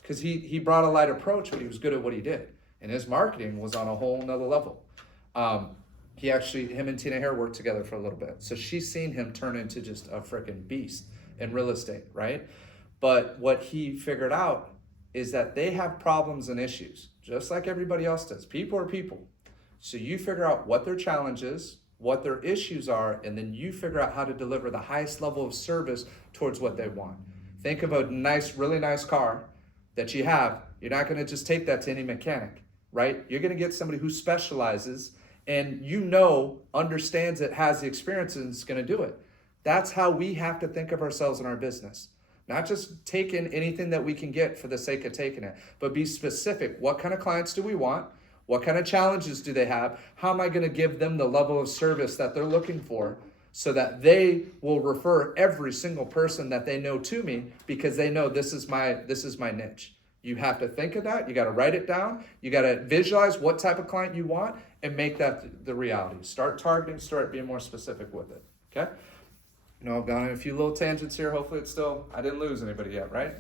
Because he brought a light approach, but he was good at what he did. And his marketing was on a whole nother level. Him and Tina Hare worked together for a little bit. So she's seen him turn into just a freaking beast in real estate, right? But what he figured out is that they have problems and issues, just like everybody else does. People are people. So you figure out what their challenge is, what their issues are, and then you figure out how to deliver the highest level of service towards what they want. Think of a really nice car that you have. You're not going to just take that to any mechanic, right? You're going to get somebody who specializes and understands it, has the experience, and is going to do it. That's how we have to think of ourselves in our business. Not just taking anything that we can get for the sake of taking it, but be specific. What kind of clients do we want? What kind of challenges do they have? How am I going to give them the level of service that they're looking for so that they will refer every single person that they know to me because they know this is my niche. You have to think of that. You got to write it down. You got to visualize what type of client you want and make that the reality. Start targeting, start being more specific with it, okay? know, I've gone on a few little tangents here. Hopefully it's still, I didn't lose anybody yet, right?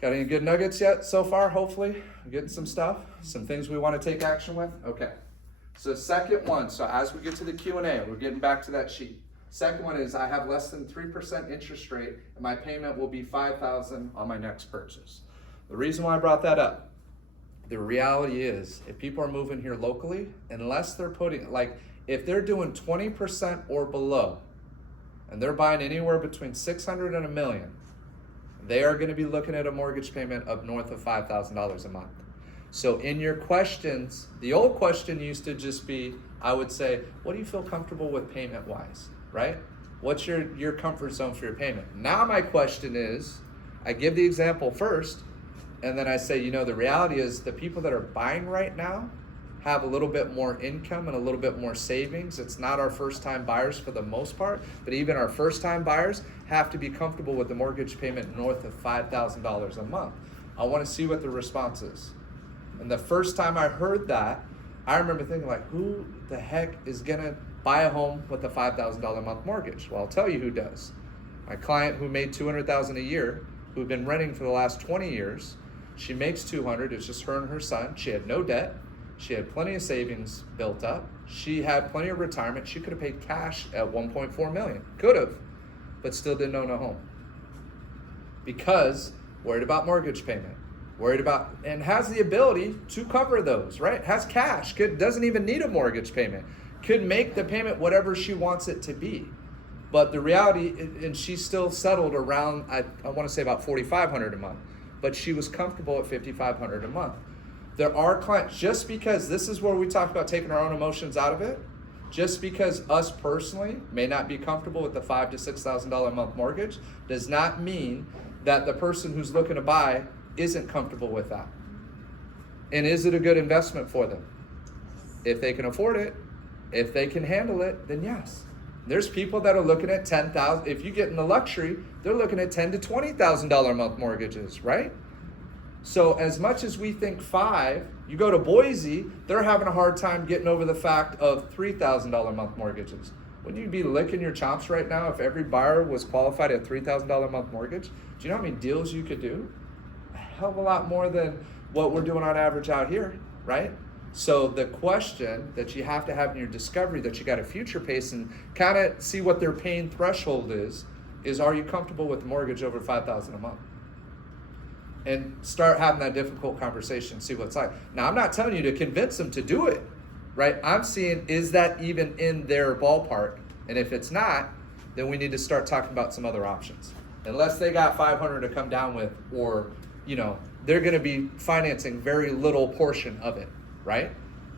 Got any good nuggets yet so far? Hopefully, we're getting some stuff, some things we want to take action with. Okay. So second one, so as we get to the Q&A, we're getting back to that sheet. Second one is I have less than 3% interest rate and my payment will be $5,000 on my next purchase. The reason why I brought that up, the reality is if people are moving here locally, unless they're putting, like if they're doing 20% or below and they're buying anywhere between $600 and $1 million, they are going to be looking at a mortgage payment of north of $5,000 a month. So in your questions, the old question used to just be, I would say, what do you feel comfortable with payment wise, right? What's your comfort zone for your payment? Now my question is, I give the example first, and then I say, you know, the reality is the people that are buying right now have a little bit more income and a little bit more savings. It's not our first time buyers for the most part, but even our first time buyers have to be comfortable with the mortgage payment north of $5,000 a month. I want to see what the response is. And the first time I heard that, I remember thinking like, who the heck is gonna buy a home with a $5,000 a month mortgage? Well, I'll tell you who does. My client who made $200,000 a year, who'd been renting for the last 20 years, she makes $200, it's just her and her son. She had no debt. She had plenty of savings built up. She had plenty of retirement. She could have paid cash at $1.4 million. Could have, but still didn't own a home. Because worried about mortgage payment, worried about, and has the ability to cover those, right? Has cash, doesn't even need a mortgage payment. Could make the payment whatever she wants it to be. But the reality, and she's still settled around, I want to say about $4,500 a month, but she was comfortable at $5,500 a month. There are clients, just because this is where we talk about taking our own emotions out of it, just because us personally may not be comfortable with the $5,000 to $6,000 a month mortgage, does not mean that the person who's looking to buy isn't comfortable with that. And is it a good investment for them? If they can afford it, if they can handle it, then yes. There's people that are looking at $10,000. If you get in the luxury, they're looking at $10,000 to $20,000 a month mortgages, right? So as much as we think you go to Boise, they're having a hard time getting over the fact of $3,000 a month mortgages. Wouldn't you be licking your chops right now if every buyer was qualified at $3,000 a month mortgage? Do you know how many deals you could do? A hell of a lot more than what we're doing on average out here, right? So the question that you have to have in your discovery that you got to future pace and kind of see what their pain threshold is are you comfortable with a mortgage over $5,000 a month? And start having that difficult conversation, see what it's like. Now, I'm not telling you to convince them to do it, right? I'm seeing, is that even in their ballpark? And if it's not, then we need to start talking about some other options. Unless they got $500 to come down with, or, you know, they're gonna be financing very little portion of it, right?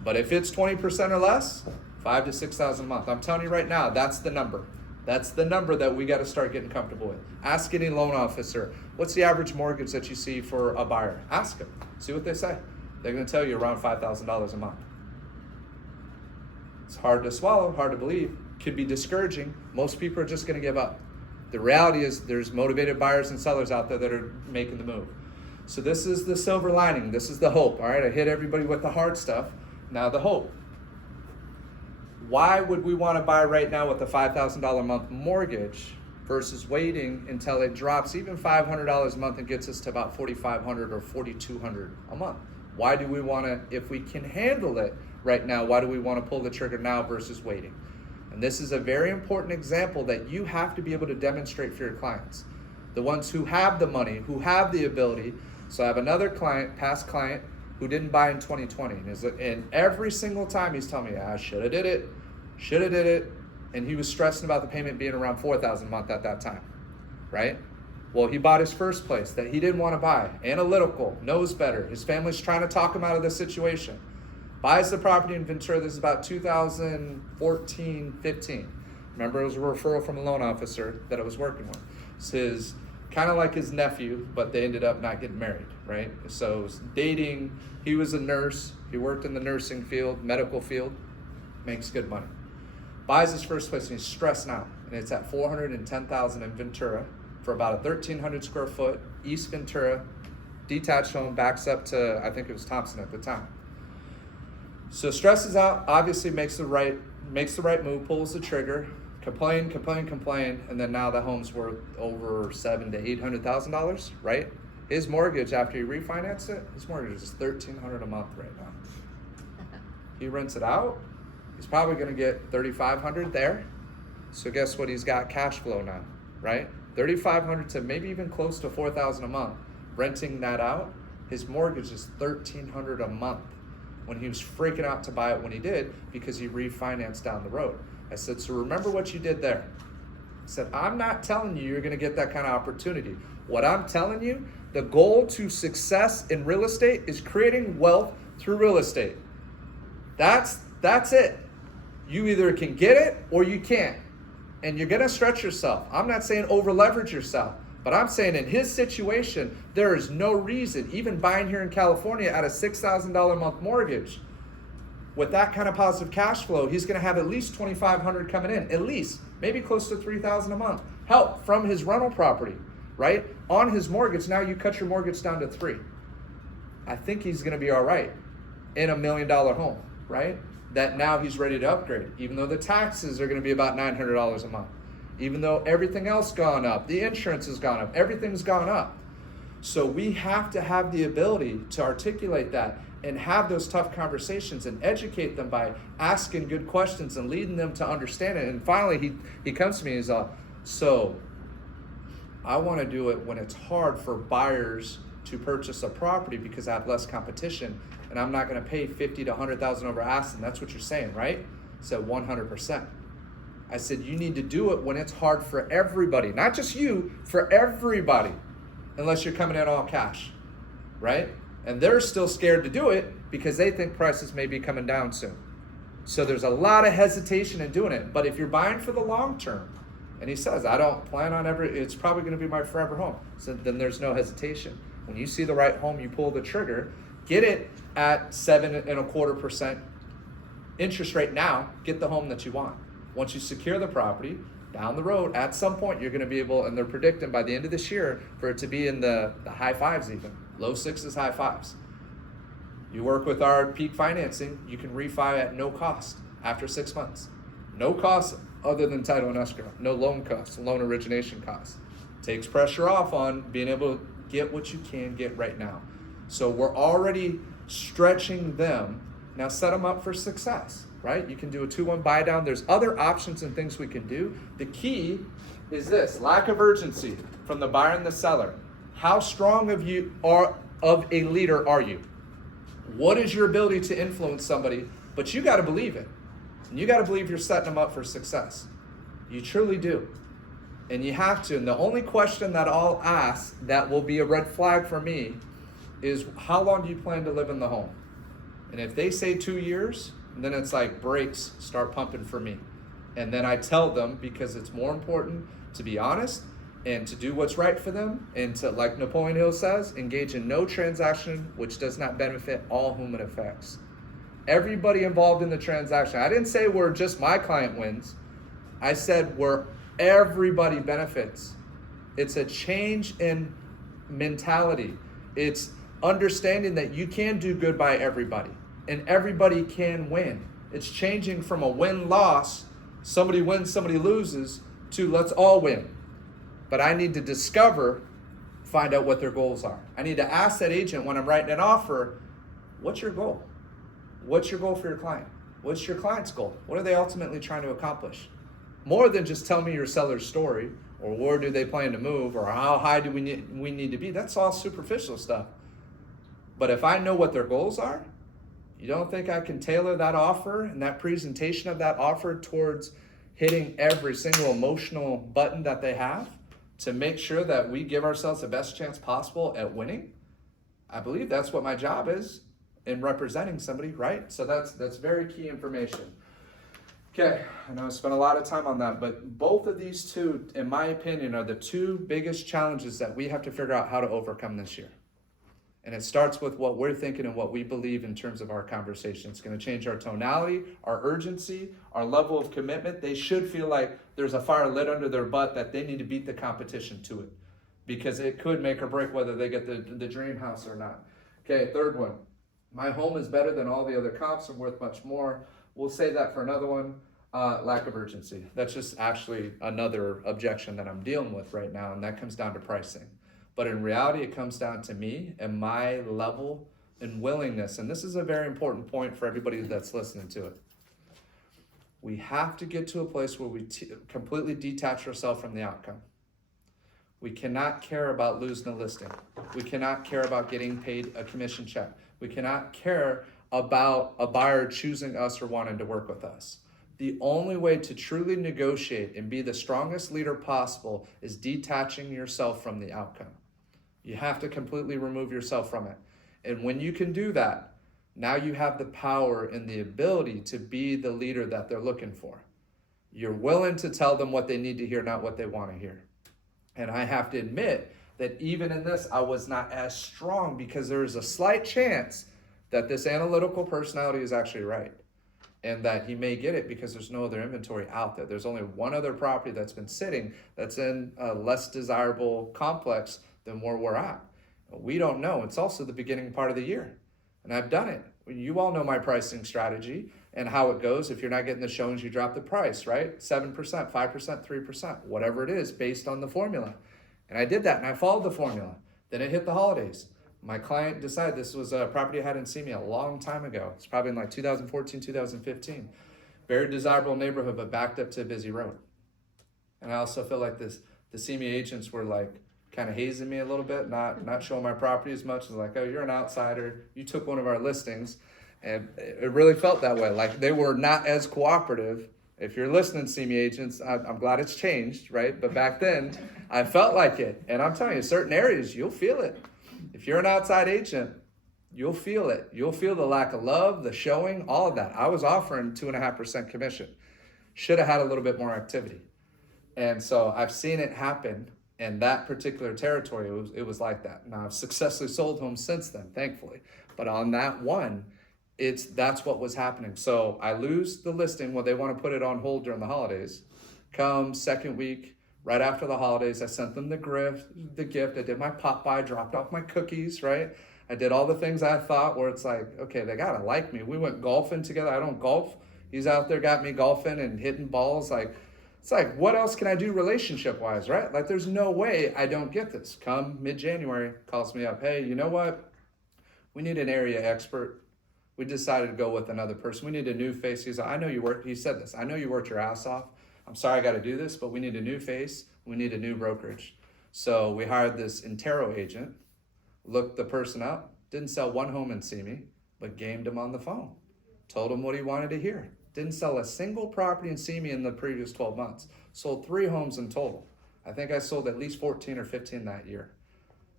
But if it's 20% or less, $5,000 to $6,000 a month. I'm telling you right now, that's the number. That's the number that we got to start getting comfortable with. Ask any loan officer, what's the average mortgage that you see for a buyer? Ask them, see what they say. They're going to tell you around $5,000 a month. It's hard to swallow, hard to believe, could be discouraging. Most people are just going to give up. The reality is there's motivated buyers and sellers out there that are making the move. So this is the silver lining. This is the hope. All right, I hit everybody with the hard stuff. Now the hope. Why would we want to buy right now with a $5,000 a month mortgage versus waiting until it drops even $500 a month and gets us to about $4,500 or $4,200 a month? Why do we want to, if we can handle it right now, why do we want to pull the trigger now versus waiting? And this is a very important example that you have to be able to demonstrate for your clients. The ones who have the money, who have the ability. So I have another client, past client, who didn't buy in 2020. And every single time he's telling me, I should have did it. And he was stressing about the payment being around $4,000 a month at that time, right? Well, he bought his first place that he didn't want to buy. Analytical, knows better. His family's trying to talk him out of this situation. Buys the property in Ventura. This is about 2014, 15. Remember, it was a referral from a loan officer that I was working with. It's his, kind of like his nephew, but they ended up not getting married, right? So it was dating. He was a nurse. He worked in the nursing field, medical field, makes good money. Buys his first place and he's stressing out. And it's at $410,000 in Ventura for about a 1,300 square foot, East Ventura, detached home, backs up to, I think it was Thompson at the time. So stresses out, obviously makes the right move, pulls the trigger, complain, and then now the home's worth over $700,000 to $800,000, right? His mortgage, after he refinanced it, his mortgage is $1,300 a month right now. He rents it out, he's probably gonna get $3,500 there. So guess what, he's got cash flow now, right? $3,500 to maybe even close to $4,000 a month. Renting that out, his mortgage is $1,300 a month, when he was freaking out to buy it when he did, because he refinanced down the road. I said, so remember what you did there. I said, I'm not telling you you're gonna get that kind of opportunity. What I'm telling you, the goal to success in real estate is creating wealth through real estate. That's it. You either can get it or you can't. And you're gonna stretch yourself. I'm not saying over leverage yourself, but I'm saying in his situation, there is no reason, even buying here in California at a $6,000 a month mortgage, with that kind of positive cash flow, he's gonna have at least $2,500 coming in, at least, maybe close to $3,000 a month. Help from his rental property, right? On his mortgage, now you cut your mortgage down to $3,000. I think he's gonna be all right in $1 million home, right? That now he's ready to upgrade, even though the taxes are gonna be about $900 a month. Even though everything else gone up, the insurance has gone up, everything's gone up. So we have to have the ability to articulate that and have those tough conversations and educate them by asking good questions and leading them to understand it. And finally, he comes to me and he's like, so I want to do it when it's hard for buyers to purchase a property because I have less competition and I'm not going to pay $50,000 to $100,000 over asking. That's what you're saying, right? So 100%. I said, you need to do it when it's hard for everybody, not just you, for everybody, unless you're coming in all cash, right? And they're still scared to do it because they think prices may be coming down soon. So there's a lot of hesitation in doing it. But if you're buying for the long term, and he says, I don't plan on it's probably gonna be my forever home. So then there's no hesitation. When you see the right home, you pull the trigger, get it at 7.25% interest rate now, get the home that you want. Once you secure the property, down the road, at some point, you're gonna be able, and they're predicting by the end of this year, for it to be in the high fives even, low sixes, high fives. You work with our peak financing, you can refi at no cost after 6 months. No cost other than title and escrow, no loan costs, loan origination costs. Takes pressure off on being able to get what you can get right now. So we're already stretching them, now set them up for success. Right? You can do a 2-1 buy down. There's other options and things we can do. The key is this: lack of urgency from the buyer and the seller. How strong of a leader are you? What is your ability to influence somebody? But you got to believe it. And you got to believe you're setting them up for success. You truly do. And you have to. And the only question that I'll ask that will be a red flag for me is, how long do you plan to live in the home? And if they say 2 years, then it's like brakes start pumping for me. And then I tell them, because it's more important to be honest and to do what's right for them, and to, like Napoleon Hill says, engage in no transaction which does not benefit all whom it affects. Everybody involved in the transaction. I didn't say where just my client wins. I said where everybody benefits. It's a change in mentality. It's understanding that you can do good by everybody. And everybody can win. It's changing from a win-loss, somebody wins, somebody loses, to let's all win. But I need to find out what their goals are. I need to ask that agent when I'm writing an offer, what's your goal? What's your goal for your client? What's your client's goal? What are they ultimately trying to accomplish? More than just tell me your seller's story, or where do they plan to move, or how high do we need to be. That's all superficial stuff. But if I know what their goals are, you don't think I can tailor that offer and that presentation of that offer towards hitting every single emotional button that they have to make sure that we give ourselves the best chance possible at winning? I believe that's what my job is in representing somebody, right? So that's very key information. Okay, I know I spent a lot of time on that, but both of these two, in my opinion, are the two biggest challenges that we have to figure out how to overcome this year. And it starts with what we're thinking and what we believe in terms of our conversation. It's going to change our tonality, our urgency, our level of commitment. They should feel like there's a fire lit under their butt that they need to beat the competition to it, because it could make or break whether they get the dream house or not. Okay, third one. My home is better than all the other comps and worth much more. We'll say that for another one. Lack of urgency. That's just actually another objection that I'm dealing with right now, and that comes down to pricing. But in reality, it comes down to me and my level and willingness, and this is a very important point for everybody that's listening to it. We have to get to a place where we completely detach ourselves from the outcome. We cannot care about losing a listing. We cannot care about getting paid a commission check. We cannot care about a buyer choosing us or wanting to work with us. The only way to truly negotiate and be the strongest leader possible is detaching yourself from the outcome. You have to completely remove yourself from it. And when you can do that, now you have the power and the ability to be the leader that they're looking for. You're willing to tell them what they need to hear, not what they want to hear. And I have to admit that even in this, I was not as strong because there is a slight chance that this analytical personality is actually right. And that he may get it because there's no other inventory out there. There's only one other property that's been sitting that's in a less desirable complex than where we're at. We don't know. It's also the beginning part of the year. And I've done it. You all know my pricing strategy and how it goes. If you're not getting the showings, you drop the price, right? 7%, 5%, 3%, whatever it is based on the formula. And I did that and I followed the formula. Then it hit the holidays. My client decided this was a property I had in Simi a long time ago. It's probably in like 2014, 2015. Very desirable neighborhood, but backed up to a busy road. And I also feel like the Simi agents were like kind of hazing me a little bit, not showing my property as much. As like, oh, you're an outsider. You took one of our listings. And it really felt that way. Like they were not as cooperative. If you're listening, Simi agents, I'm glad it's changed, right? But back then, I felt like it. And I'm telling you, certain areas, you'll feel it. If you're an outside agent, you'll feel it. You'll feel the lack of love, the showing, all of that. I was offering 2.5% commission. Should have had a little bit more activity. And so I've seen it happen in that particular territory. It was like that. Now I've successfully sold homes since then, thankfully. But on that one, that's what was happening. So I lose the listing when they want to put it on hold during the holidays. Come second week, right after the holidays, I sent them the gift. I did my pop-by, dropped off my cookies, right? I did all the things I thought where it's like, okay, they gotta like me. We went golfing together. I don't golf. He's out there, got me golfing and hitting balls. It's like, what else can I do relationship-wise, right? Like, there's no way I don't get this. Come mid-January, calls me up. Hey, you know what? We need an area expert. We decided to go with another person. We need a new face. He said this. I know you worked your ass off. I'm sorry I got to do this, but we need a new face. We need a new brokerage. So we hired this Intero agent, looked the person up, didn't sell one home in Simi, but gamed him on the phone. Told him what he wanted to hear. Didn't sell a single property in Simi in the previous 12 months. Sold 3 homes in total. I think I sold at least 14 or 15 that year.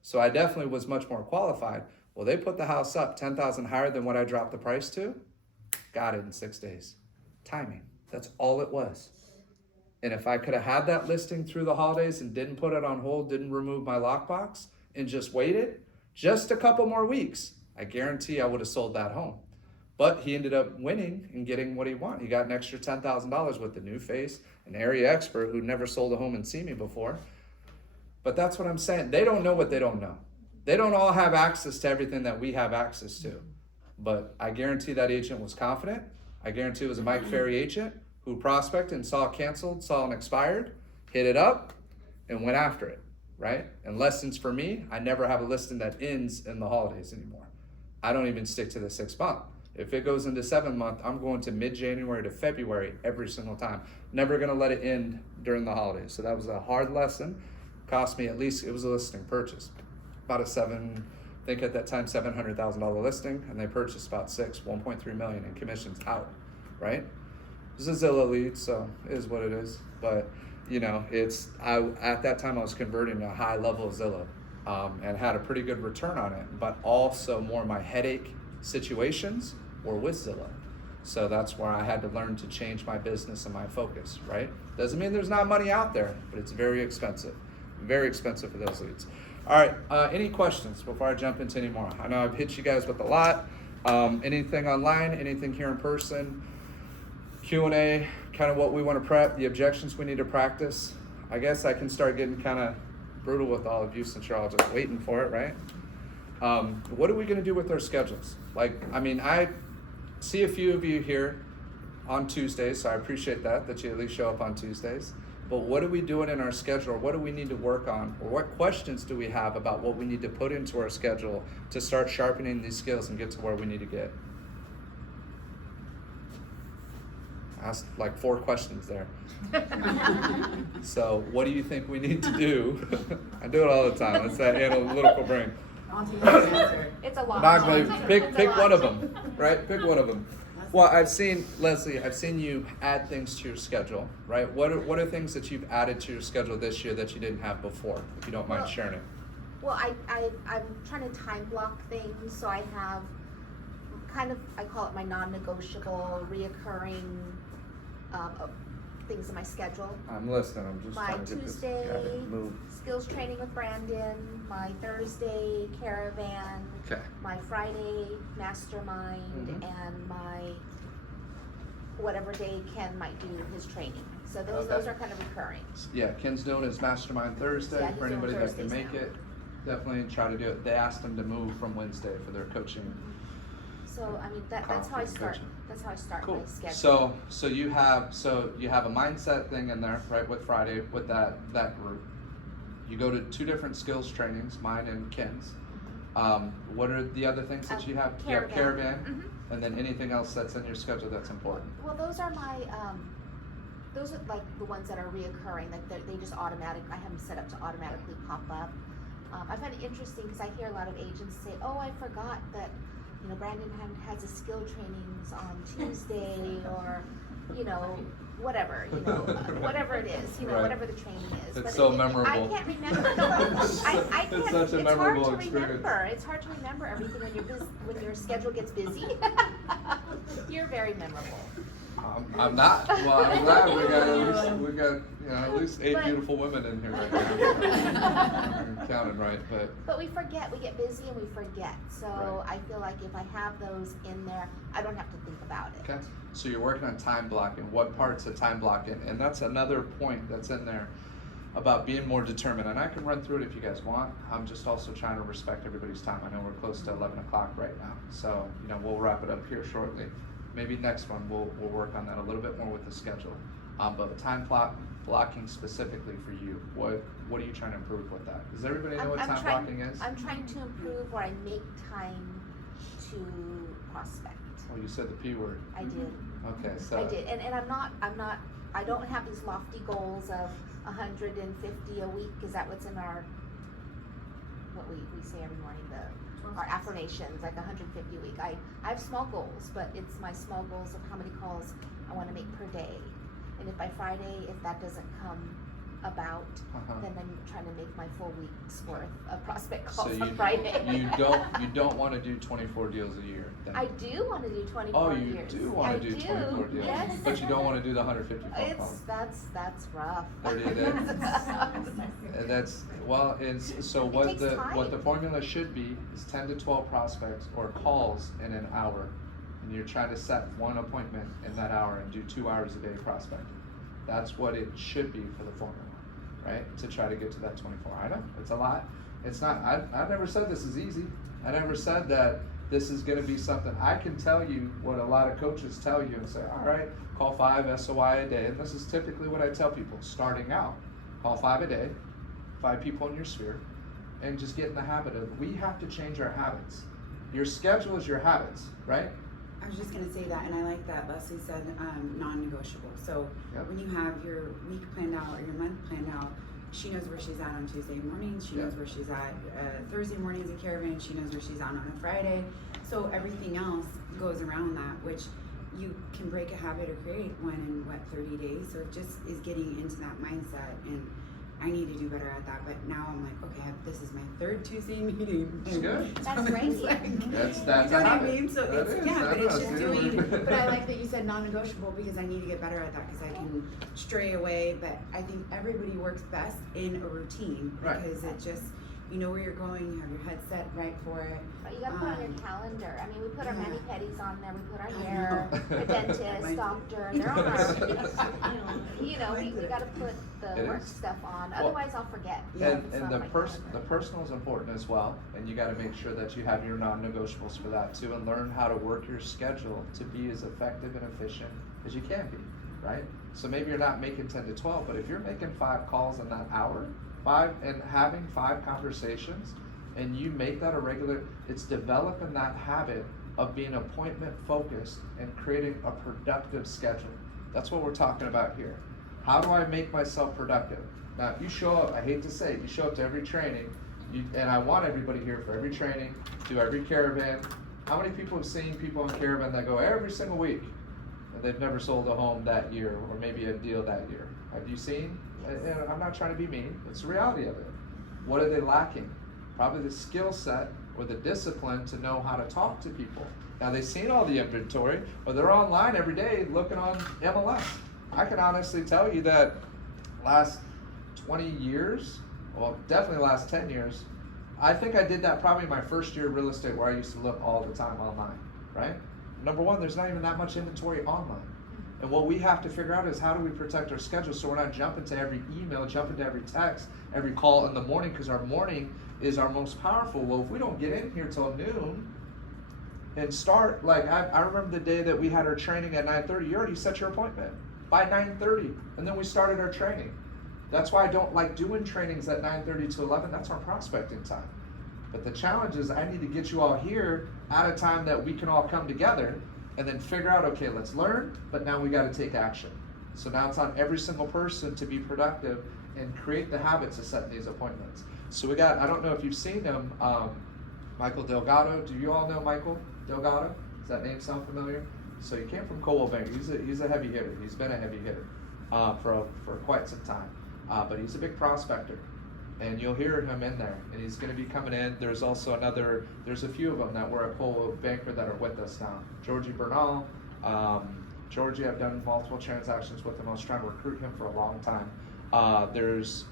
So I definitely was much more qualified. Well, they put the house up $10,000 higher than what I dropped the price to. Got it in 6 days. Timing. That's all it was. And if I could have had that listing through the holidays and didn't put it on hold, didn't remove my lockbox, and just waited just a couple more weeks, I guarantee I would have sold that home. But he ended up winning and getting what he wanted. He got an extra $10,000 with the new face, an area expert who never sold a home in Simi before. But that's what I'm saying. They don't know what they don't know. They don't all have access to everything that we have access to. But I guarantee that agent was confident. I guarantee it was a Mike Ferry agent who prospected and saw it canceled, saw it expired, hit it up, and went after it, right? And lessons for me, I never have a listing that ends in the holidays anymore. I don't even stick to the 6 month. If it goes into 7 month, I'm going to mid-January to February every single time. Never gonna let it end during the holidays. So that was a hard lesson. Cost me at least, it was a listing purchase. About I think at that time, $700,000 listing, and they purchased about 1.3 million in commissions out, right? This is a Zillow lead, so it is what it is. But you know, at that time I was converting a high level of Zillow and had a pretty good return on it, but also more of my headache situations were with Zillow. So that's where I had to learn to change my business and my focus, right? Doesn't mean there's not money out there, but it's very expensive for those leads. All right, any questions before I jump into any more? I know I've hit you guys with a lot. Anything online, anything here in person, Q&A, kind of what we want to prep, the objections we need to practice. I guess I can start getting kind of brutal with all of you since you're all just waiting for it, right? What are we going to do with our schedules? Like, I mean, I see a few of you here. on Tuesdays, so I appreciate that you at least show up on Tuesdays. But what are we doing in our schedule? Or what do we need to work on? Or what questions do we have about what we need to put into our schedule to start sharpening these skills and get to where we need to get? I asked like 4 questions there. So what do you think we need to do? I do it all the time. That's that analytical brain. I'll take that answer. It's a lot. Not going pick one of them, right? Pick one of them. Well, Leslie, I've seen you add things to your schedule, right? What are things that you've added to your schedule this year that you didn't have before, if you don't mind Well- sharing it? Well, I'm trying to time block things, so I have kind of, I call it my non-negotiable, reoccurring, things in my schedule. I'm listening, I'm just My trying to get this Tuesday, move. skills training with Brandon, my Thursday caravan, Okay. my Friday mastermind, Mhm. and my whatever day Ken might do his training. So those Okay. those are kind of recurring. Yeah, Ken's doing his mastermind Thursday, Yeah, he's for doing anybody that can Thursdays make now. it, definitely try to do it. They asked him to move from Wednesday for their coaching. So I mean that's how I start. Coaching. That's how I start Cool. my schedule. So you have a mindset thing in there, right, with Friday, with that group. You go to 2 different skills trainings, mine and Ken's. What are the other things that you have? You have caravan, Mhm. and then anything else that's in your schedule that's important. Well, those are my those are like the ones that are reoccurring. Like they just automatic. I have them set up to automatically pop up. I find it interesting because I hear a lot of agents say, "Oh, I forgot that, you know, Brandon has his skill trainings on Tuesday," or, you know, whatever, you know, whatever it is, you know, Right. whatever the training is. It's But so I memorable. can't remember. No, I can't. It's such a It's memorable hard to experience. remember. It's hard to remember everything when you're when your schedule gets busy. You're very memorable. I'm not. Well, I'm glad we got at least 8 But- beautiful women in here right now. I'm counting right, But we forget, we get busy and we forget. So Right. I feel like if I have those in there, I don't have to think about it. okay. So you're working on time blocking. What parts of time blocking? And that's another point that's in there about being more determined. And I can run through it if you guys want. I'm just also trying to respect everybody's time. I know we're close to 11 o'clock right now. So, we'll wrap it up here shortly. Maybe next one we'll work on that a little bit more with the schedule. But time blocking specifically for you, what are you trying to improve with that? Does everybody know what time blocking is? I'm trying to improve where I make time to prospect. Oh, you said the P word. I did. Okay, so. I did. And I don't have these lofty goals of 150 a week. Is that what's in what we say every morning, our affirmations, like 150 a week. I have small goals, but it's my small goals of how many calls I want to make per day. And if by Friday, if that doesn't come about, then I'm trying to make my full week's worth of prospect So calls on Friday. you don't want to do 24 deals a year then? I do want to do 24 Oh, you years. do want to do 24 deals, Yes. but you don't want to do the 150 phone calls. That's rough. 30 a day. And that's, so It what takes the time. formula should be is 10 to 12 prospects or calls in an hour. And you're trying to set one appointment in that hour and do 2 hours a day prospecting. That's what it should be for the formula, right? To try to get to that 24. I know, it's a lot. It's not, I never said this is easy. I never said that this is gonna be something. I can tell you what a lot of coaches tell you and say, all right, call 5 SOI a day. And this is typically what I tell people starting out. Call 5 a day, 5 people in your sphere, and just get in the habit of, we have to change our habits. Your schedule is your habits, right? I was just gonna say that, and I like that Leslie said, non-negotiable. So Yep. when you have your week planned out or your month planned out, she knows where she's at on Tuesday mornings, she knows Yep. where she's at Thursday mornings at Caravan, she knows where she's at on a Friday. So everything else goes around that, which you can break a habit or create one in 30 days. So it just is getting into that mindset, and I need to do better at that. But now I'm like, okay, this is my 3rd Tuesday meeting. It's good. That's So great. it's like- That's you a know what I habit. mean? So That it's, is, yeah, that but it's is. just doing, but I like that you said non-negotiable because I need to get better at that because I can stray away, but I think everybody works best in a routine Right. because it just, you know where you're going, you have your headset right for it. But you gotta put on your calendar. I mean, we put our Yeah. mani-pedis on there, we put our I hair, know. the dentist, doctor, they're on our, we gotta put the It work is. stuff on, Well, otherwise I'll forget. Yeah, And, It's and not the my personal calendar. is important as well, and you gotta make sure that you have your non-negotiables for that too, and learn how to work your schedule to be as effective and efficient because you can be, right? So maybe you're not making 10 to 12, but if you're making 5 calls in that hour, 5, and having 5 conversations, and you make that a regular, it's developing that habit of being appointment focused and creating a productive schedule. That's what we're talking about here. How do I make myself productive? Now, if you show up, I hate to say it, you show up to every training, and I want everybody here for every training, do every caravan. How many people have seen people in caravan that go every single week, and they've never sold a home that year, or maybe a deal that year? Have you seen? And I'm not trying to be mean, it's the reality of it. What are they lacking? Probably the skill set or the discipline to know how to talk to people. Now, they've seen all the inventory, or they're online every day looking on MLS. I can honestly tell you that last 20 years, well, definitely last 10 years, I think I did that probably my first year of real estate, where I used to look all the time online, right? Number one, there's not even that much inventory online. And what we have to figure out is how do we protect our schedule so we're not jumping to every email, jumping to every text, every call in the morning, because our morning is our most powerful. Well, if we don't get in here till noon and start, like I remember the day that we had our training at 9:30, you already set your appointment by 9:30, and then we started our training. That's why I don't like doing trainings at 9:30 to 11, that's our prospecting time. But the challenge is I need to get you all here at a time that we can all come together and then figure out, okay, let's learn, but now we gotta take action. So now it's on every single person to be productive and create the habits of setting these appointments. So we got, I don't know if you've seen him, Michael Delgado. Do you all know Michael Delgado? Does that name sound familiar? So he came from Coldwell Banker. He's a heavy hitter. He's been a heavy hitter for quite some time. But he's a big prospector. And you'll hear him in there, and he's going to be coming in. There's also there's a few of them that were at Coldwell Banker that are with us now. Georgie Bernal, Georgie, I've done multiple transactions with him. I was trying to recruit him for a long time. There's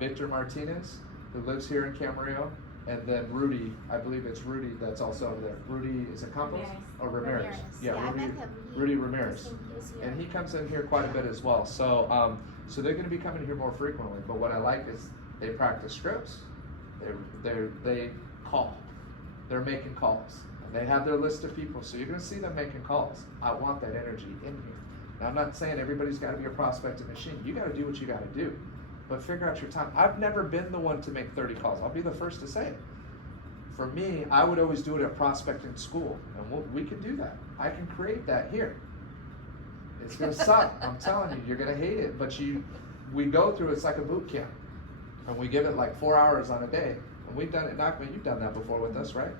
Victor Martinez, who lives here in Camarillo, and then Rudy, I believe it's Rudy that's also over there. Rudy, is it Campos? Or Ramirez? Yeah, I Rudy, met him. Rudy Ramirez. He was here. And he comes in here quite a bit as well. So, so they're going to be coming here more frequently. But what I like is they practice scripts. They call. They're making calls. And they have their list of people. So you're going to see them making calls. I want that energy in here. Now, I'm not saying everybody's got to be a prospecting machine. You got to do what you got to do. But figure out your time. I've never been the one to make 30 calls. I'll be the first to say it. For me, I would always do it at prospecting school. And we can do that. I can create that here. It's going to suck. I'm telling you, you're going to hate it. But we go through, it's like a boot camp. And we give it like 4 hours on a day. And we've done it, Nachman, you've done that before with us, right?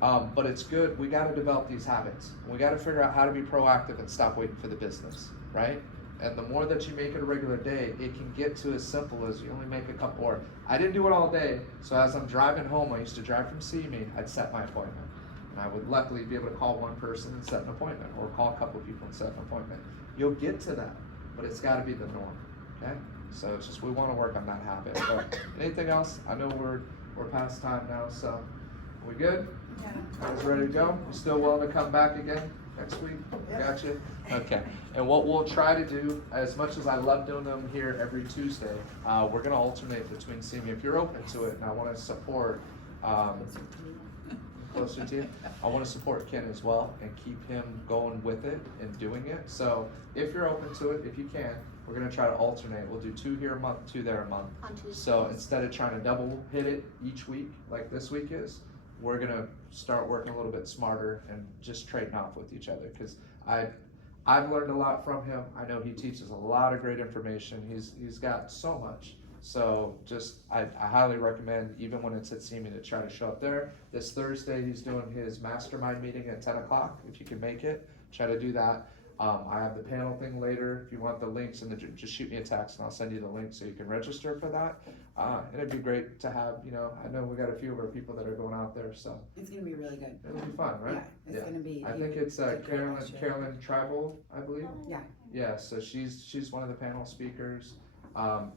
But it's good. We got to develop these habits. We got to figure out how to be proactive and stop waiting for the business, right? And the more that you make it a regular day, it can get to as simple as you only make a couple, or I didn't do it all day, so as I'm driving home, I used to drive from CME, I'd set my appointment. And I would luckily be able to call one person and set an appointment, or call a couple people and set an appointment. You'll get to that, but it's gotta be the norm, okay? So it's just, we wanna work on that habit. But anything else? I know we're past time now, so we good? Yeah. Guys ready to go? You still willing to come back again next week? Gotcha? Okay. And what we'll try to do, as much as I love doing them here every Tuesday, we're gonna alternate between seeing if you're open to it, and I wanna support, closer to you, I wanna support Ken as well and keep him going with it and doing it. So if you're open to it, if you can, we're gonna try to alternate. We'll do 2 here a month, 2 there a month. On Tuesdays. So instead of trying to double hit it each week, like this week is, we're gonna start working a little bit smarter and just trading off with each other, because I've learned a lot from him. I know he teaches a lot of great information. He's got so much. So just, I highly recommend, even when it's at CME, to try to show up there. This Thursday, he's doing his mastermind meeting at 10 o'clock. If you can make it, try to do that. I have the panel thing later. If you want the links, and just shoot me a text and I'll send you the link so you can register for that. And it'd be great to have, I know we got a few of our people that are going out there, so. It's gonna be really good. It'll be fun, right? Yeah, it's gonna be. I think it's did great last year. Carolyn Tribal, I believe. Yeah. Yeah, so she's one of the panel speakers.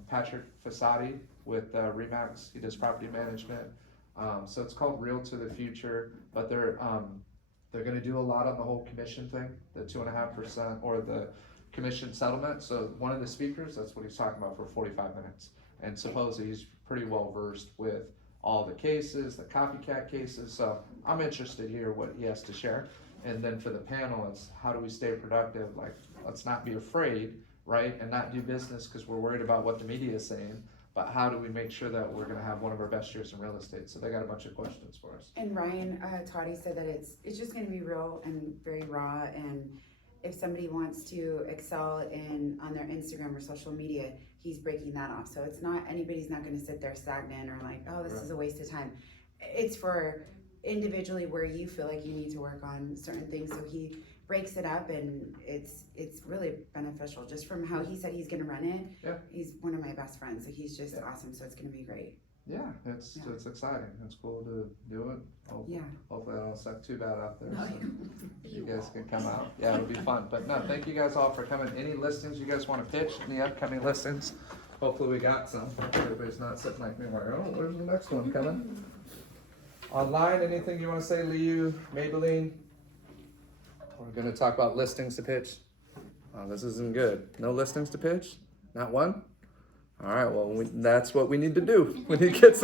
Patrick Fasati with Remax, he does property management. So it's called Realtor the Future, but they're gonna do a lot on the whole commission thing, the 2.5% or the commission settlement. So one of the speakers, that's what he's talking about for 45 minutes. And supposedly he's pretty well versed with all the cases, the copycat cases. So I'm interested to hear what he has to share. And then for the panel, it's how do we stay productive? Like let's not be afraid, right? And not do business because we're worried about what the media is saying, but how do we make sure that we're gonna have one of our best years in real estate? So they got a bunch of questions for us. And Ryan, Toddy said that it's just gonna be real and very raw, and if somebody wants to excel on their Instagram or social media, he's breaking that off. So it's not, anybody's not gonna sit there stagnant or like, oh, this is a waste of time. It's for individually where you feel like you need to work on certain things. So he breaks it up, and it's really beneficial. Just from how he said he's gonna run it, Yeah. he's one of my best friends, so he's just awesome. So it's gonna be great. Yeah, it's exciting. It's cool to do it. Yeah. Hopefully I don't suck too bad out there. No, So you guys can come out. Yeah, it'll be fun. But no, thank you guys all for coming. Any listings you guys want to pitch? Any upcoming listings? Hopefully we got some. Everybody's not sitting like me like, oh, where's the next one coming? Online, anything you want to say, Liu, Maybelline? We're going to talk about listings to pitch. Oh, this isn't good. No listings to pitch? Not one? All right, well, that's what we need to do. We need to get some